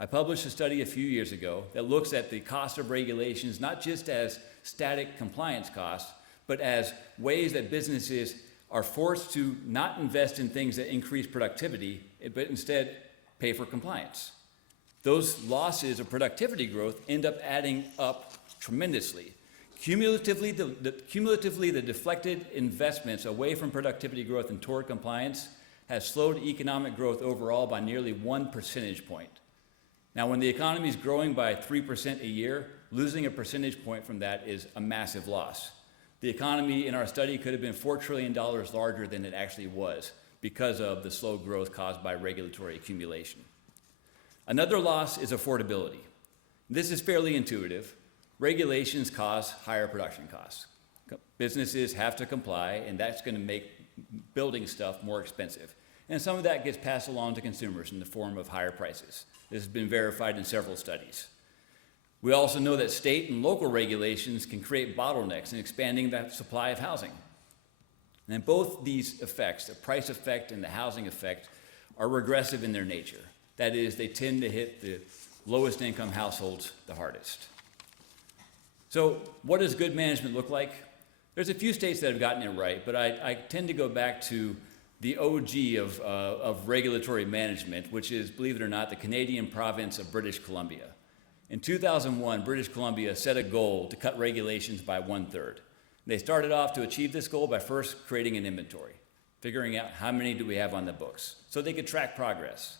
I published a study a few years ago that looks at the cost of regulations not just as static compliance costs, but as ways that businesses are forced to not invest in things that increase productivity, but instead pay for compliance. Those losses of productivity growth end up adding up tremendously. Cumulatively, the deflected investments away from productivity growth and toward compliance has slowed economic growth overall by nearly 1 percentage point. Now, when the economy is growing by 3% a year, losing a percentage point from that is a massive loss. The economy in our study could have been $4 trillion larger than it actually was because of the slow growth caused by regulatory accumulation. Another loss is affordability. This is fairly intuitive. Regulations cause higher production costs. Businesses have to comply, and that's going to make building stuff more expensive. And some of that gets passed along to consumers in the form of higher prices. This has been verified in several studies. We also know that state and local regulations can create bottlenecks in expanding the supply of housing. And both these effects, the price effect and the housing effect, are regressive in their nature. That is, they tend to hit the lowest income households the hardest. So what does good management look like? There's a few states that have gotten it right, but I tend to go back to the OG of regulatory management, which is, believe it or not, the Canadian province of British Columbia. In 2001, British Columbia set a goal to cut regulations by 1/3. They started off to achieve this goal by first creating an inventory, figuring out how many do we have on the books, so they could track progress.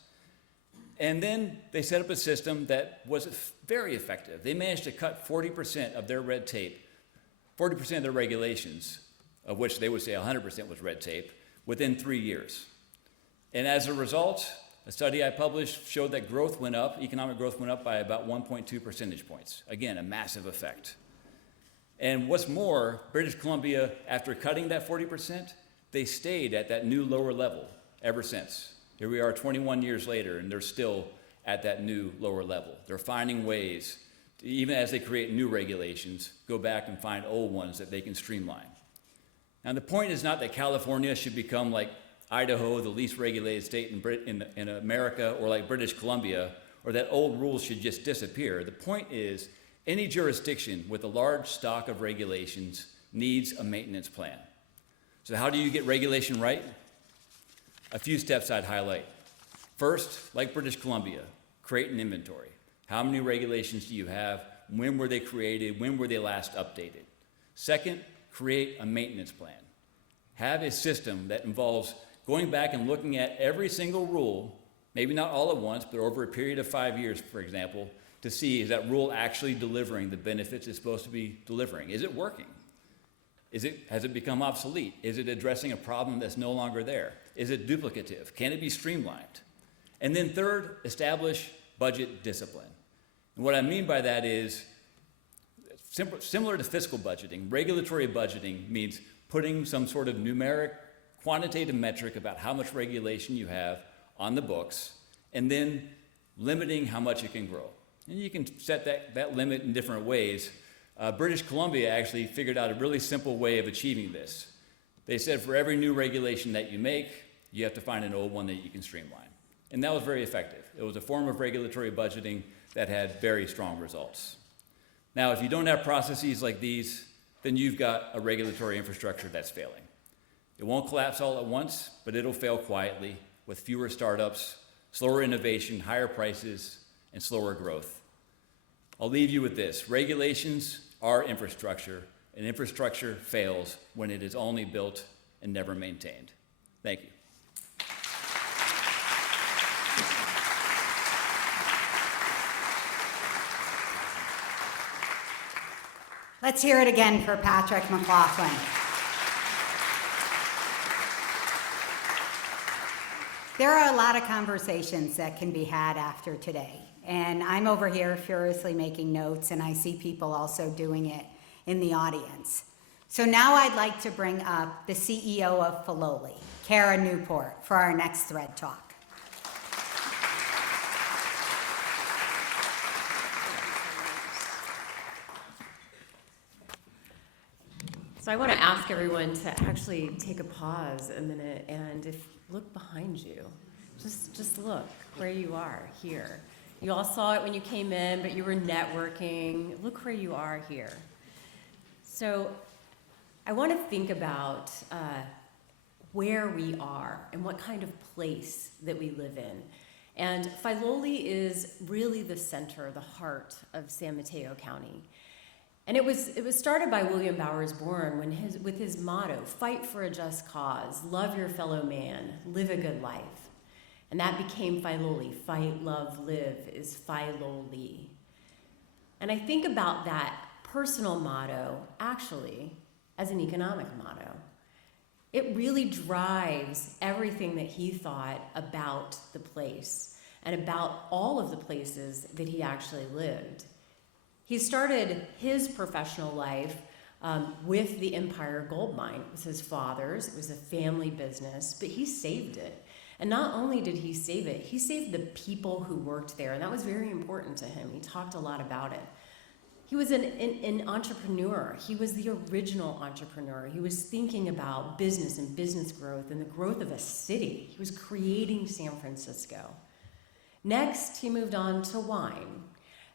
And then they set up a system that was very effective. They managed to cut 40% of their red tape, 40% of their regulations, of which they would say 100% was red tape, within 3 years. And as a result, a study I published showed that growth went up, economic growth went up by about 1.2 percentage points. Again, a massive effect. And what's more, British Columbia, after cutting that 40%, they stayed at that new lower level ever since. Here we are 21 years later, and they're still at that new lower level. They're finding ways, even as they create new regulations, go back and find old ones that they can streamline. Now, the point is not that California should become like Idaho, the least regulated state in America, or like British Columbia, or that old rules should just disappear. The point is, any jurisdiction with a large stock of regulations needs a maintenance plan. So how do you get regulation right? A few steps I'd highlight. First, like British Columbia, create an inventory. How many regulations do you have? When were they created? When were they last updated? Second, create a maintenance plan. Have a system that involves going back and looking at every single rule, maybe not all at once, but over a period of 5 years, for example, to see, is that rule actually delivering the benefits it's supposed to be delivering? Is it working? Has it become obsolete? Is it addressing a problem that's no longer there? Is it duplicative? Can it be streamlined? And then third, establish budget discipline. And what I mean by that is, similar to fiscal budgeting, regulatory budgeting means putting some sort of numeric, quantitative metric about how much regulation you have on the books, and then limiting how much it can grow. And you can set that limit in different ways. British Columbia actually figured out a really simple way of achieving this. They said for every new regulation that you make, you have to find an old one that you can streamline. And that was very effective. It was a form of regulatory budgeting that had very strong results. Now, if you don't have processes like these, then you've got a regulatory infrastructure that's failing. It won't collapse all at once, but it'll fail quietly with fewer startups, slower innovation, higher prices, and slower growth. I'll leave you with this. Regulations are infrastructure, and infrastructure fails when it is only built and never maintained. Thank you. Let's hear it again for Patrick McLaughlin. There are a lot of conversations that can be had after today, and I'm over here furiously making notes, and I see people also doing it in the audience. So now I'd like to bring up the CEO of Filoli, Kara Newport, for our next THRED talk. So I want to ask everyone to actually take a pause a minute and look behind you. Just look where you are here. You all saw it when you came in, but you were networking. Look where you are here. So I want to think about where we are and what kind of place that we live in. And Filoli is really the center, the heart of San Mateo County. And it was started by William Bowers Bourne with his motto, fight for a just cause, love your fellow man, live a good life. And that became Filoli. Fight, love, live is Filoli. And I think about that personal motto actually as an economic motto. It really drives everything that he thought about the place and about all of the places that he actually lived. He started his professional life with the Empire Gold Mine. It was his father's, it was a family business, but he saved it. And not only did he save it, he saved the people who worked there, and that was very important to him. He talked a lot about it. He was an entrepreneur. He was the original entrepreneur. He was thinking about business and business growth and the growth of a city. He was creating San Francisco. Next, he moved on to wine.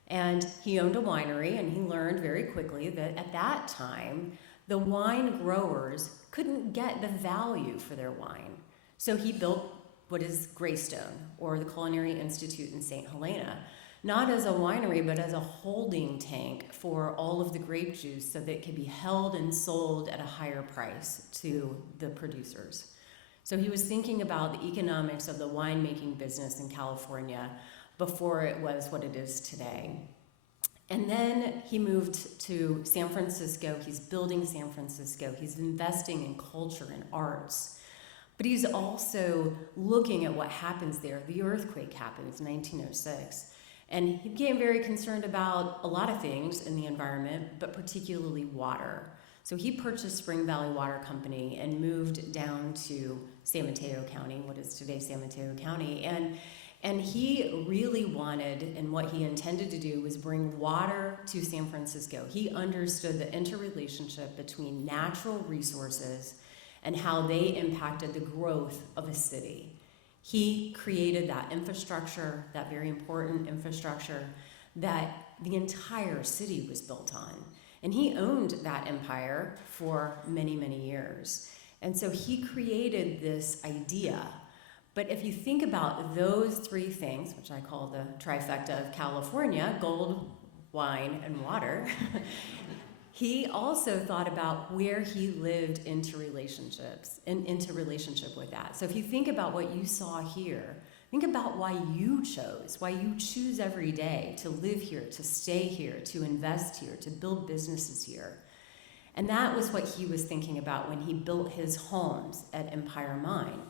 And he owned a winery, and he learned very quickly that at that time, the wine growers couldn't get the value for their wine. So he built what is Greystone, or the Culinary Institute in St. Helena, not as a winery, but as a holding tank for all of the grape juice so that it could be held and sold at a higher price to the producers. So he was thinking about the economics of the winemaking business in California before it was what it is today. And then he moved to San Francisco. He's building San Francisco. He's investing in culture and arts. But he's also looking at what happens there. The earthquake happens in 1906. And he became very concerned about a lot of things in the environment, but particularly water. So he purchased Spring Valley Water Company and moved down to San Mateo County, what is today San Mateo County. And he really wanted, and what he intended to do, was bring water to San Francisco. He understood the interrelationship between natural resources and how they impacted the growth of a city. He created that infrastructure, that very important infrastructure that the entire city was built on. And he owned that empire for many, many years. And so he created this idea. But if you think about those three things, which I call the trifecta of California, gold, wine, and water, he also thought about where he lived into relationships and into relationship with that. So if you think about what you saw here, think about why you choose every day to live here, to stay here, to invest here, to build businesses here. And that was what he was thinking about when he built his homes at Empire Mine.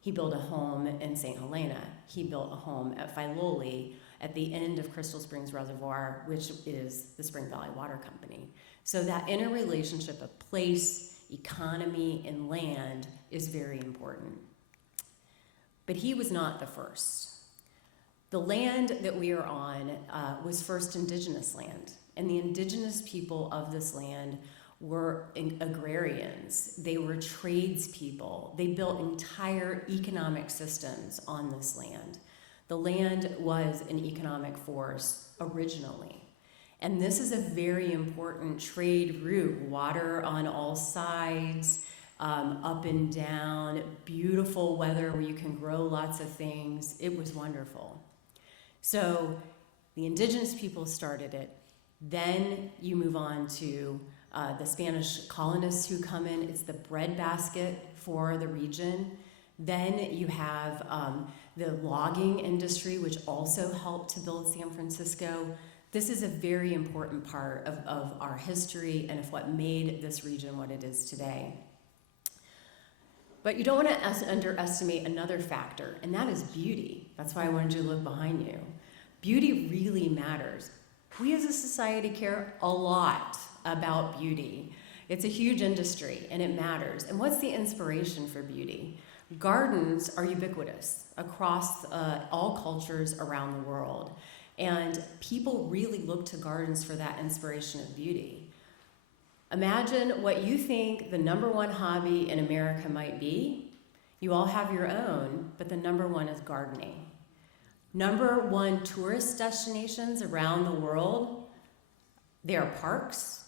He built a home in St. Helena. He built a home at Filoli at the end of Crystal Springs Reservoir, which is the Spring Valley Water Company. So that interrelationship of place economy, and land is very important. But he was not the first. The land that we are on was first indigenous land, and the indigenous people of this land were agrarians. They were tradespeople. They built entire economic systems on this land. The land was an economic force originally. And this is a very important trade route. Water on all sides, up and down, beautiful weather where you can grow lots of things. It was wonderful. So the indigenous people started it. Then you move on to the Spanish colonists who come in. It's the breadbasket for the region. Then you have the logging industry, which also helped to build San Francisco. This is a very important part of our history and of what made this region what it is today. But you don't want to underestimate another factor, and that is beauty. That's why I wanted you to look behind you. Beauty really matters. We as a society care a lot about beauty. It's a huge industry, and it matters. And what's the inspiration for beauty? Gardens are ubiquitous across all cultures around the world. And people really look to gardens for that inspiration of beauty. Imagine what you think the #1 hobby in America might be. You all have your own, but the #1 is gardening. #1 tourist destinations around the world, they are parks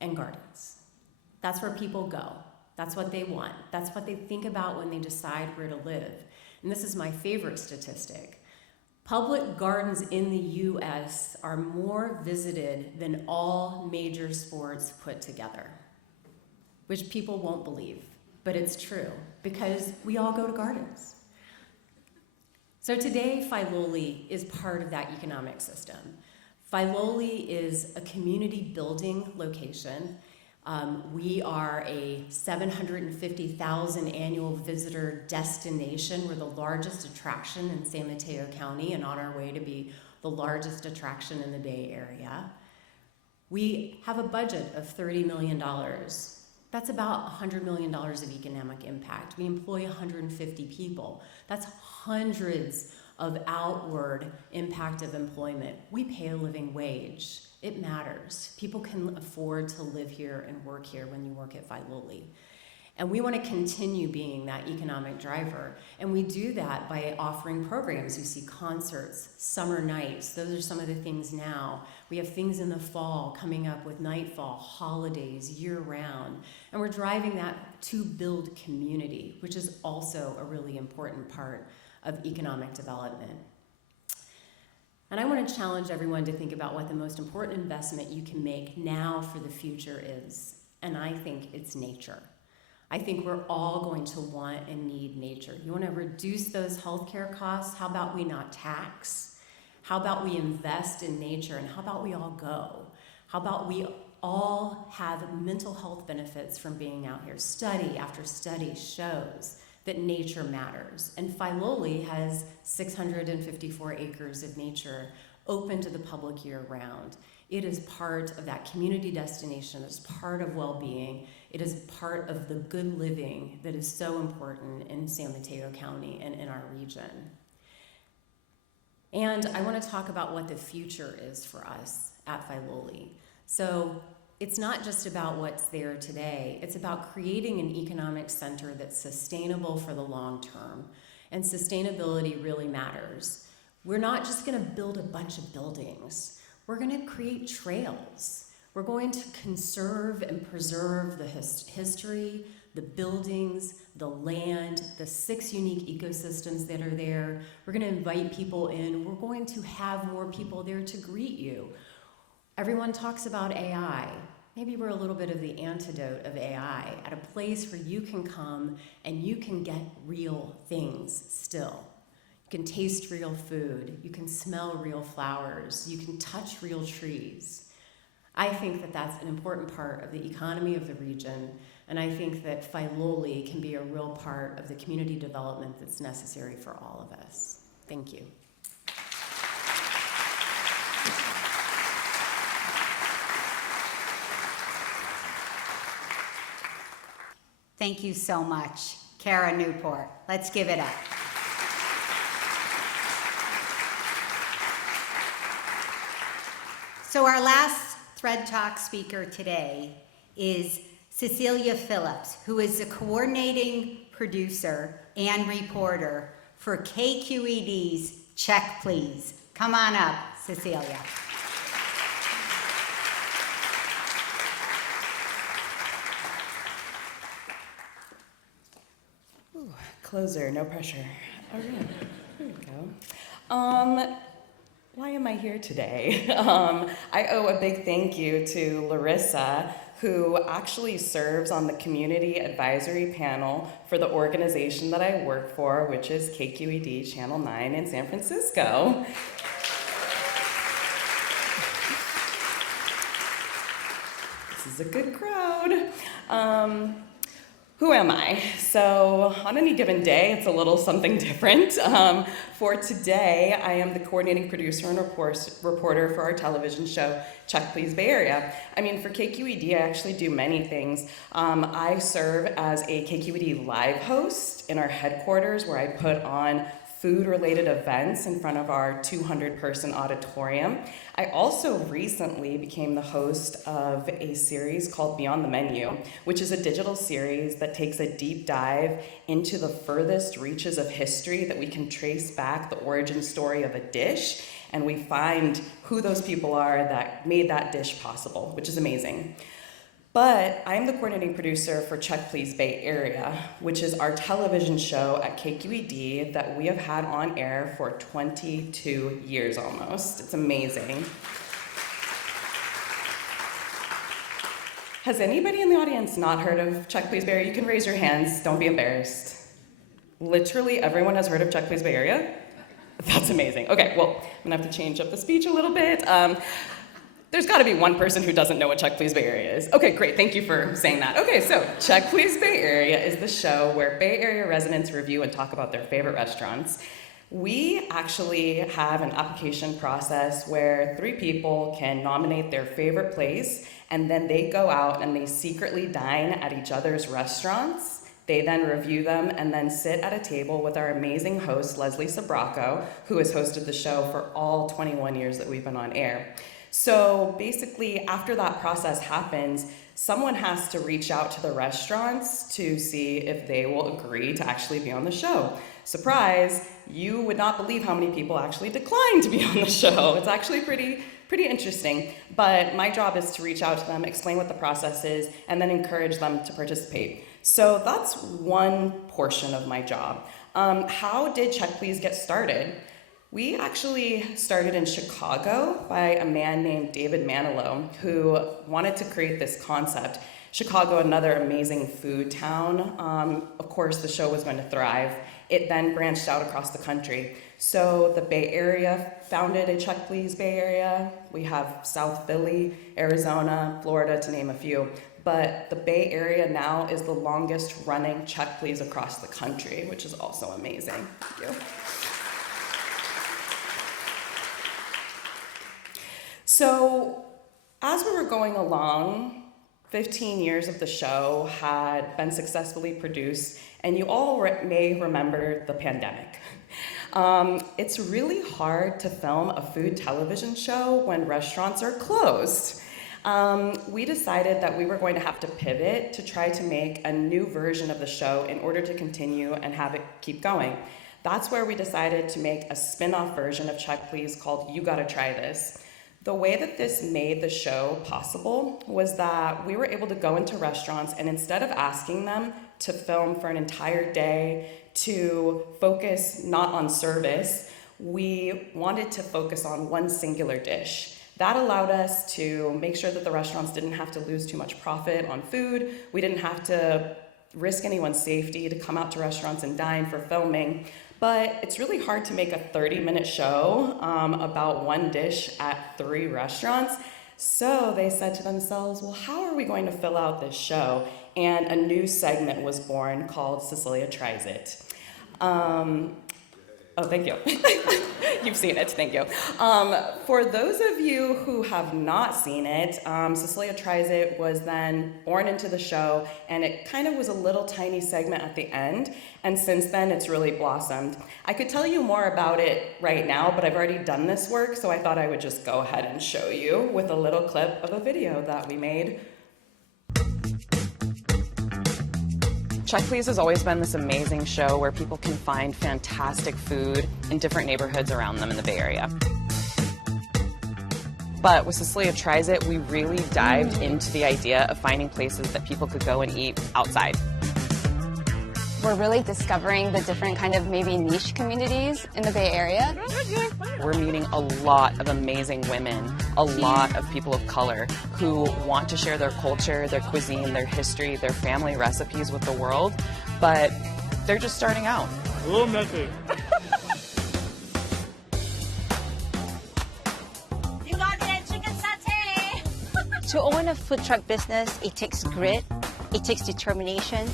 and gardens. That's where people go. That's what they want. That's what they think about when they decide where to live. And this is my favorite statistic. Public gardens in the US are more visited than all major sports put together, which people won't believe, but it's true because we all go to gardens. So today, Filoli is part of that economic system. Filoli is a community building location. We are a 750,000 annual visitor destination. We're the largest attraction in San Mateo County and on our way to be the largest attraction in the Bay Area. We have a budget of $30 million. That's about $100 million of economic impact. We employ 150 people. That's hundreds of outward impact of employment. We pay a living wage. It matters. People can afford to live here and work here when you work at Filoli. And we want to continue being that economic driver. And we do that by offering programs. You see concerts, summer nights. Those are some of the things now. We have things in the fall coming up with Nightfall, holidays, year-round. And we're driving that to build community, which is also a really important part of economic development. And I want to challenge everyone to think about what the most important investment you can make now for the future is. And I think it's nature. I think we're all going to want and need nature. You want to reduce those healthcare costs? How about we not tax? How about we invest in nature? And how about we all go? How about we all have mental health benefits from being out here? Study after study shows that nature matters. And Filoli has 654 acres of nature open to the public year-round. It is part of that community destination. It's part of well-being. It is part of the good living that is so important in San Mateo County and in our region. And I want to talk about what the future is for us at Filoli. So it's not just about what's there today. It's about creating an economic center that's sustainable for the long term. And sustainability really matters. We're not just going to build a bunch of buildings. We're going to create trails. We're going to conserve and preserve the history, the buildings, the land, the 6 unique ecosystems that are there. We're going to invite people in. We're going to have more people there to greet you. Everyone talks about AI. Maybe we're a little bit of the antidote of AI, at a place where you can come and you can get real things still. You can taste real food. You can smell real flowers. You can touch real trees. I think that that's an important part of the economy of the region, and I think that Filoli can be a real part of the community development that's necessary for all of us. Thank you. Thank you so much, Kara Newport. Let's give it up. So our last Thread Talk speaker today is Cecilia Phillips, who is the coordinating producer and reporter for KQED's Check Please. Come on up, Cecilia. Ooh, closer, no pressure. All right, here we go. Why am I here today? I owe a big thank you to Larissa, who actually serves on the community advisory panel for the organization that I work for, which is KQED Channel 9 in San Francisco. This is a good crowd. Who am I? So on any given day, it's a little something different. For today, I am the coordinating producer and reporter for our television show, Check Please Bay Area. I mean, for KQED, I actually do many things. I serve as a KQED live host in our headquarters, where I put on food-related events in front of our 200-person auditorium. I also recently became the host of a series called Beyond the Menu, which is a digital series that takes a deep dive into the furthest reaches of history that we can trace back the origin story of a dish, and we find who those people are that made that dish possible, which is amazing. But I'm the coordinating producer for Check Please Bay Area, which is our television show at KQED that we have had on air for 22 years almost. It's amazing. Has anybody in the audience not heard of Check Please Bay Area? You can raise your hands, don't be embarrassed. Literally everyone has heard of Check Please Bay Area? That's amazing. Okay, well, I'm gonna have to change up the speech a little bit. There's got to be one person who doesn't know what Check Please Bay Area is. Okay, great. Thank you for saying that. Okay, so Check Please Bay Area is the show where Bay Area residents review and talk about their favorite restaurants. We actually have an application process where 3 people can nominate their favorite place, and then they go out and they secretly dine at each other's restaurants. They then review them and then sit at a table with our amazing host, Leslie Sabraco, who has hosted the show for all 21 years that we've been on air. So basically, after that process happens, someone has to reach out to the restaurants to see if they will agree to actually be on the show. Surprise, you would not believe how many people actually decline to be on the show. It's actually pretty interesting. But my job is to reach out to them, explain what the process is, and then encourage them to participate. So that's one portion of my job. How did Check Please get started? We actually started in Chicago by a man named David Manilow, who wanted to create this concept. Chicago, another amazing food town. Of course, the show was going to thrive. It then branched out across the country. So the Bay Area founded a Check Please Bay Area. We have South Philly, Arizona, Florida, to name a few. But the Bay Area now is the longest running Check Please across the country, which is also amazing. Thank you. So as we were going along, 15 years of the show had been successfully produced, and you all may remember the pandemic. It's really hard to film a food television show when restaurants are closed. We decided that we were going to have to pivot to try to make a new version of the show in order to continue and have it keep going. That's where we decided to make a spin-off version of Check Please called You Gotta Try This. The way that this made the show possible was that we were able to go into restaurants, and instead of asking them to film for an entire day to focus not on service, we wanted to focus on one singular dish. That allowed us to make sure that the restaurants didn't have to lose too much profit on food. We didn't have to risk anyone's safety to come out to restaurants and dine for filming. But it's really hard to make a 30-minute show about one dish at 3 restaurants. So they said to themselves, well, how are we going to fill out this show? And a new segment was born called Cecilia Tries It. Oh, thank you. You've seen it, thank you. For those of you who have not seen it, Cecilia Tries It was then born into the show, and it kind of was a little tiny segment at the end, and since then it's really blossomed. I could tell you more about it right now, but I've already done this work, so I thought I would just go ahead and show you with a little clip of a video that we made. Check Please has always been this amazing show where people can find fantastic food in different neighborhoods around them in the Bay Area. But with Cecilia Tries It, we really dived into the idea of finding places that people could go and eat outside. We're really discovering the different kind of maybe niche communities in the Bay Area. We're meeting a lot of amazing women, a lot of people of color who want to share their culture, their cuisine, their history, their family recipes with the world, but they're just starting out. A little messy. You got that chicken satay! To own a food truck business, it takes grit, it takes determination.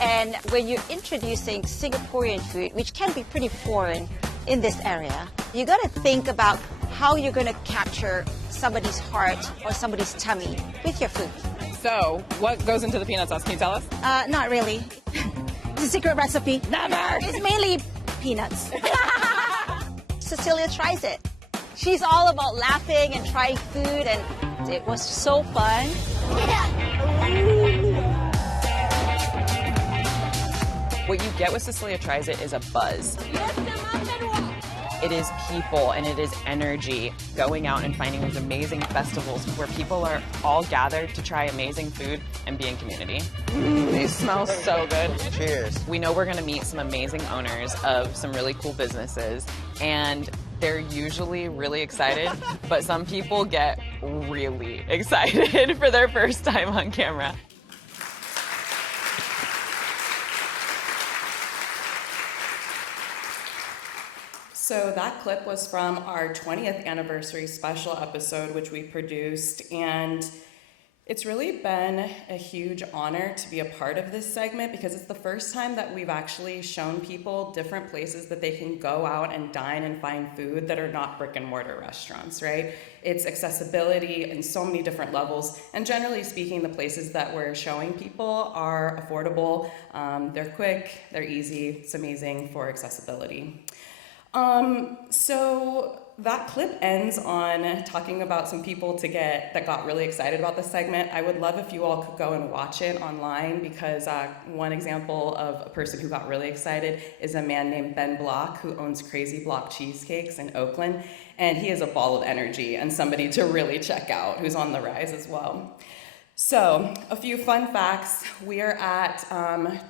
And when you're introducing Singaporean food, which can be pretty foreign in this area, you got to think about how you're going to capture somebody's heart or somebody's tummy with your food. So, what goes into the peanut sauce? Can you tell us? Not really. It's a secret recipe. Never! It's mainly peanuts. Cecilia Tries It. She's all about laughing and trying food, and it was so fun. What you get with Cecilia Tries It is a buzz. It is people and it is energy, going out and finding these amazing festivals where people are all gathered to try amazing food and be in community. These smell so good. Cheers. We know we're going to meet some amazing owners of some really cool businesses, and they're usually really excited, but some people get really excited for their first time on camera. So that clip was from our 20th anniversary special episode, which we produced, and it's really been a huge honor to be a part of this segment because it's the first time that we've actually shown people different places that they can go out and dine and find food that are not brick and mortar restaurants, right? It's accessibility in so many different levels, and generally speaking, the places that we're showing people are affordable, they're quick, they're easy, it's amazing for accessibility. So that clip ends on talking about some people that got really excited about the segment. I would love if you all could go and watch it online because one example of a person who got really excited is a man named Ben Block who owns Crazy Block Cheesecakes in Oakland, and he is a ball of energy and somebody to really check out who's on the rise as well. So, a few fun facts. We are at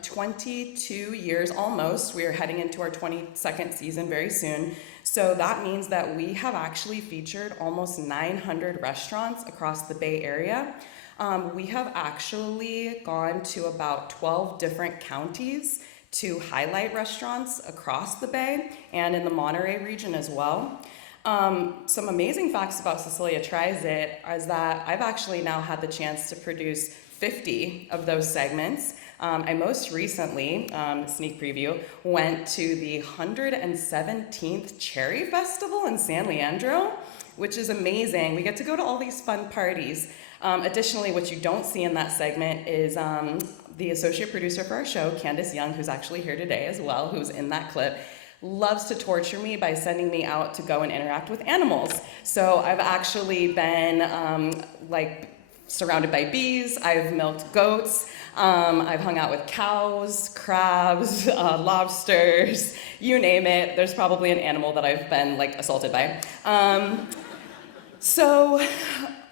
22 years almost. We are heading into our 22nd season very soon. So that means that we have actually featured almost 900 restaurants across the Bay Area. We have actually gone to about 12 different counties to highlight restaurants across the Bay and in the Monterey region as well. Some amazing facts about Cecilia Tries It is that I've actually now had the chance to produce 50 of those segments. I most recently, sneak preview, went to the 117th Cherry Festival in San Leandro, which is amazing. We get to go to all these fun parties. Additionally, what you don't see in that segment is the associate producer for our show, Candace Young, who's actually here today as well, who's in that clip, loves to torture me by sending me out to go and interact with animals. So I've actually been surrounded by bees, I've milked goats, I've hung out with cows, crabs, lobsters, you name it. There's probably an animal that I've been assaulted by. So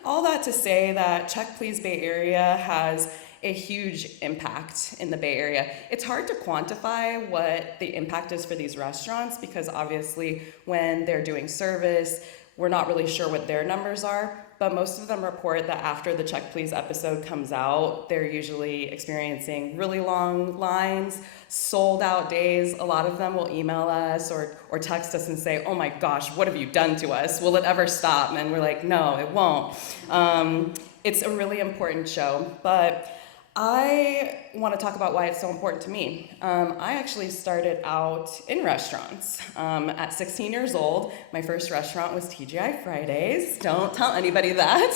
all that to say that Check Please Bay Area has a huge impact in the Bay Area. It's hard to quantify what the impact is for these restaurants because obviously when they're doing service, we're not really sure what their numbers are, but most of them report that after the Check Please episode comes out, they're usually experiencing really long lines, sold out days. A lot of them will email us or text us and say, oh my gosh, what have you done to us? Will it ever stop? And we're like, no, it won't. It's a really important show, but I want to talk about why it's so important to me. I actually started out in restaurants. At 16 years old, my first restaurant was TGI Fridays. Don't tell anybody that.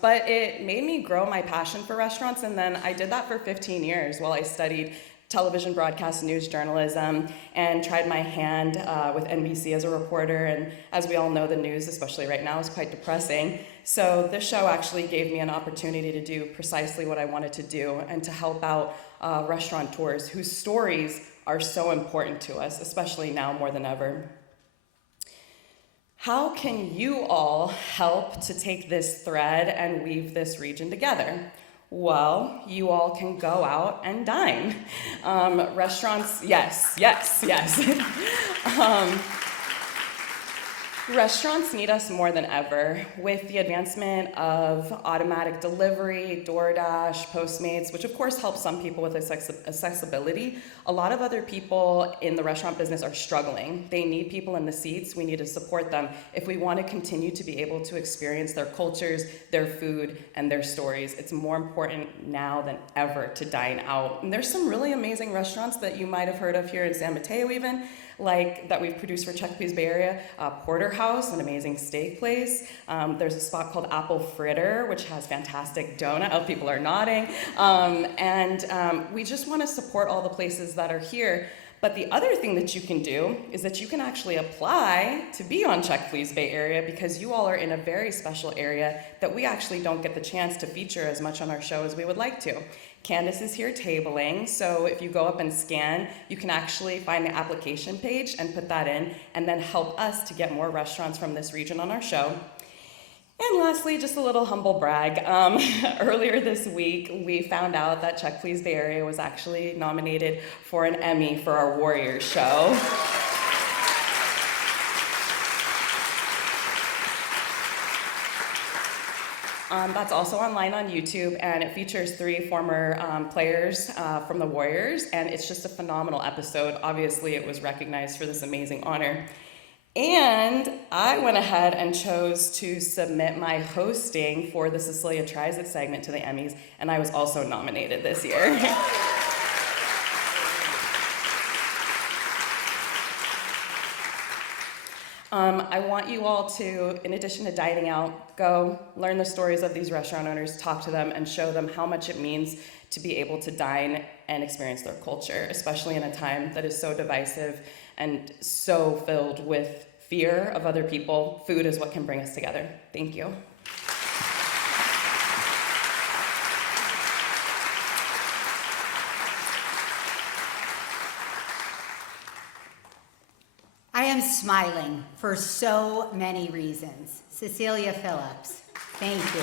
But it made me grow my passion for restaurants, and then I did that for 15 years while I studied television broadcast news journalism and tried my hand with NBC as a reporter. And as we all know, the news, especially right now, is quite depressing. So this show actually gave me an opportunity to do precisely what I wanted to do and to help out restaurateurs whose stories are so important to us, especially now more than ever. How can you all help to take this thread and weave this region together? Well, you all can go out and dine. Restaurants, yes. Restaurants need us more than ever. With the advancement of automatic delivery, DoorDash, Postmates, which of course helps some people with accessibility, a lot of other people in the restaurant business are struggling. They need people in the seats. We need to support them if we want to continue to be able to experience their cultures, their food, and their stories. It's more important now than ever to dine out. And there's some really amazing restaurants that you might have heard of here in San Mateo even, like that we've produced for Check Please Bay Area. Porterhouse, an amazing steak place. There's a spot called Apple Fritter, which has fantastic donut. Oh, people are nodding. We just want to support all the places that are here. But the other thing that you can do is that you can actually apply to be on Check Please Bay Area, because you all are in a very special area that we actually don't get the chance to feature as much on our show as we would like to. Candace is here tabling, so if you go up and scan, you can actually find the application page and put that in, and then help us to get more restaurants from this region on our show. And lastly, just a little humble brag. Earlier this week, we found out that Check Please Bay Area was actually nominated for an Emmy for our Warriors show. That's also online on YouTube, and it features 3 former players from the Warriors, and it's just a phenomenal episode. Obviously, it was recognized for this amazing honor. And I went ahead and chose to submit my hosting for the Cecilia Tries It segment to the Emmys, and I was also nominated this year. I want you all to, in addition to dining out, go learn the stories of these restaurant owners, talk to them, and show them how much it means to be able to dine and experience their culture, especially in a time that is so divisive and so filled with fear of other people. Food is what can bring us together. Thank you. I am smiling for so many reasons. Cecilia Phillips, thank you.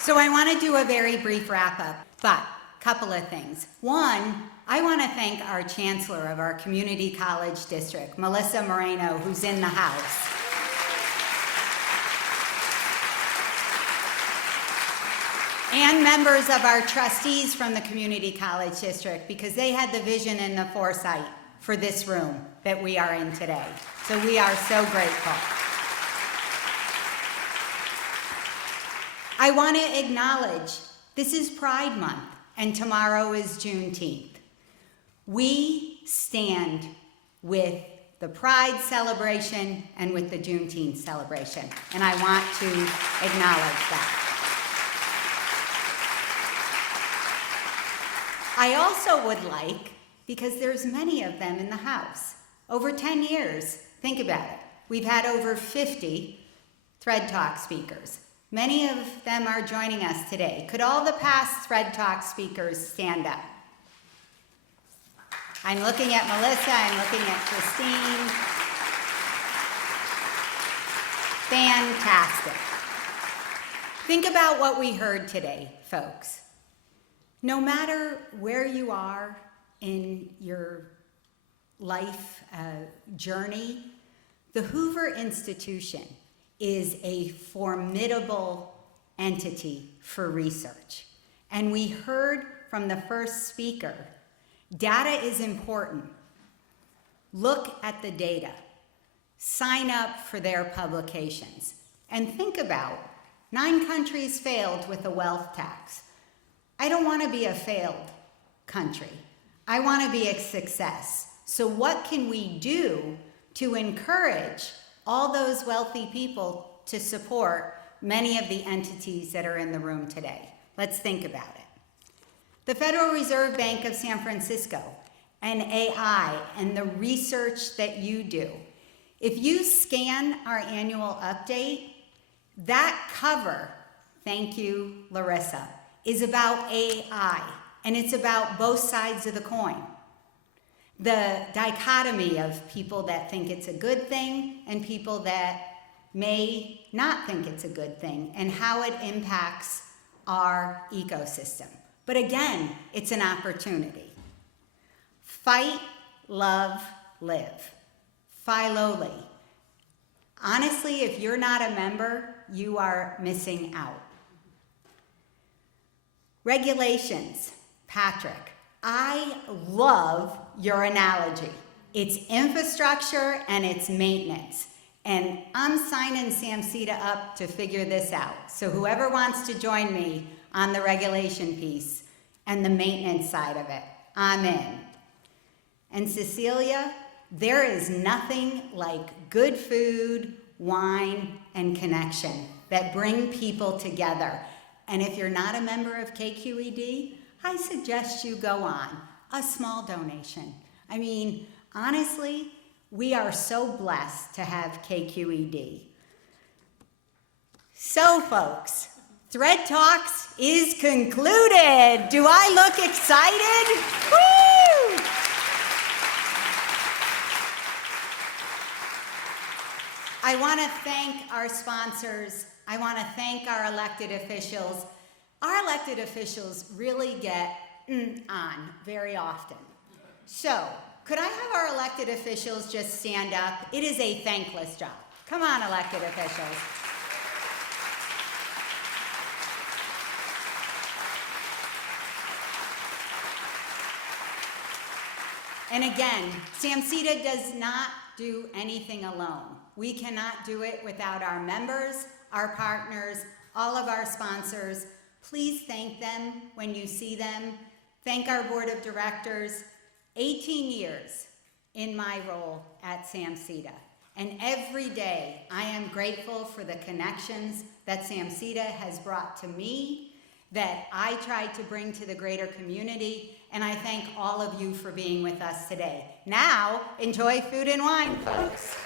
So I want to do a very brief wrap-up, but a couple of things. One, I want to thank our chancellor of our community college district, Melissa Moreno, who's in the house. And members of our trustees from the community college district, because they had the vision and the foresight for this room that we are in today. So we are so grateful. I want to acknowledge this is Pride Month and tomorrow is Juneteenth. We stand with the Pride celebration and with the Juneteenth celebration, and I want to acknowledge that. I also would like, because there's many of them in the house, over 10 years, think about it. We've had over 50 THRED Talk speakers. Many of them are joining us today. Could all the past THRED Talk speakers stand up? I'm looking at Melissa, I'm looking at Christine. Fantastic. Think about what we heard today, folks. No matter where you are in your life journey, the Hoover Institution is a formidable entity for research. And we heard from the first speaker, data is important. Look at the data. Sign up for their publications. And think about, 9 countries failed with a wealth tax. I don't want to be a failed country. I want to be a success. So what can we do to encourage all those wealthy people to support many of the entities that are in the room today? Let's think about it. The Federal Reserve Bank of San Francisco and AI and the research that you do. If you scan our annual update, that cover, thank you, Larissa, is about AI, and it's about both sides of the coin. The dichotomy of people that think it's a good thing and people that may not think it's a good thing, and how it impacts our ecosystem. But again, it's an opportunity. Fight, love, live. Filoli. Honestly, if you're not a member, you are missing out. Regulations. Patrick, I love your analogy. It's infrastructure and it's maintenance. And I'm signing SAMCEDA up to figure this out. So whoever wants to join me on the regulation piece and the maintenance side of it, I'm in. And Cecilia, there is nothing like good food, wine, and connection that bring people together. And if you're not a member of KQED, I suggest you go on a small donation. I mean, honestly, we are so blessed to have KQED. So, folks, THRED Talks is concluded. Do I look excited? Woo! I want to thank our sponsors. I want to thank our elected officials. Our elected officials really get on very often. So, could I have our elected officials just stand up? It is a thankless job. Come on, elected officials. And again, SAMCEDA does not do anything alone. We cannot do it without our members, our partners, all of our sponsors. Please thank them when you see them. Thank our board of directors. 18 years in my role at SAMCEDA. And every day I am grateful for the connections that SAMCEDA has brought to me, that I tried to bring to the greater community, and I thank all of you for being with us today. Now, enjoy food and wine, folks.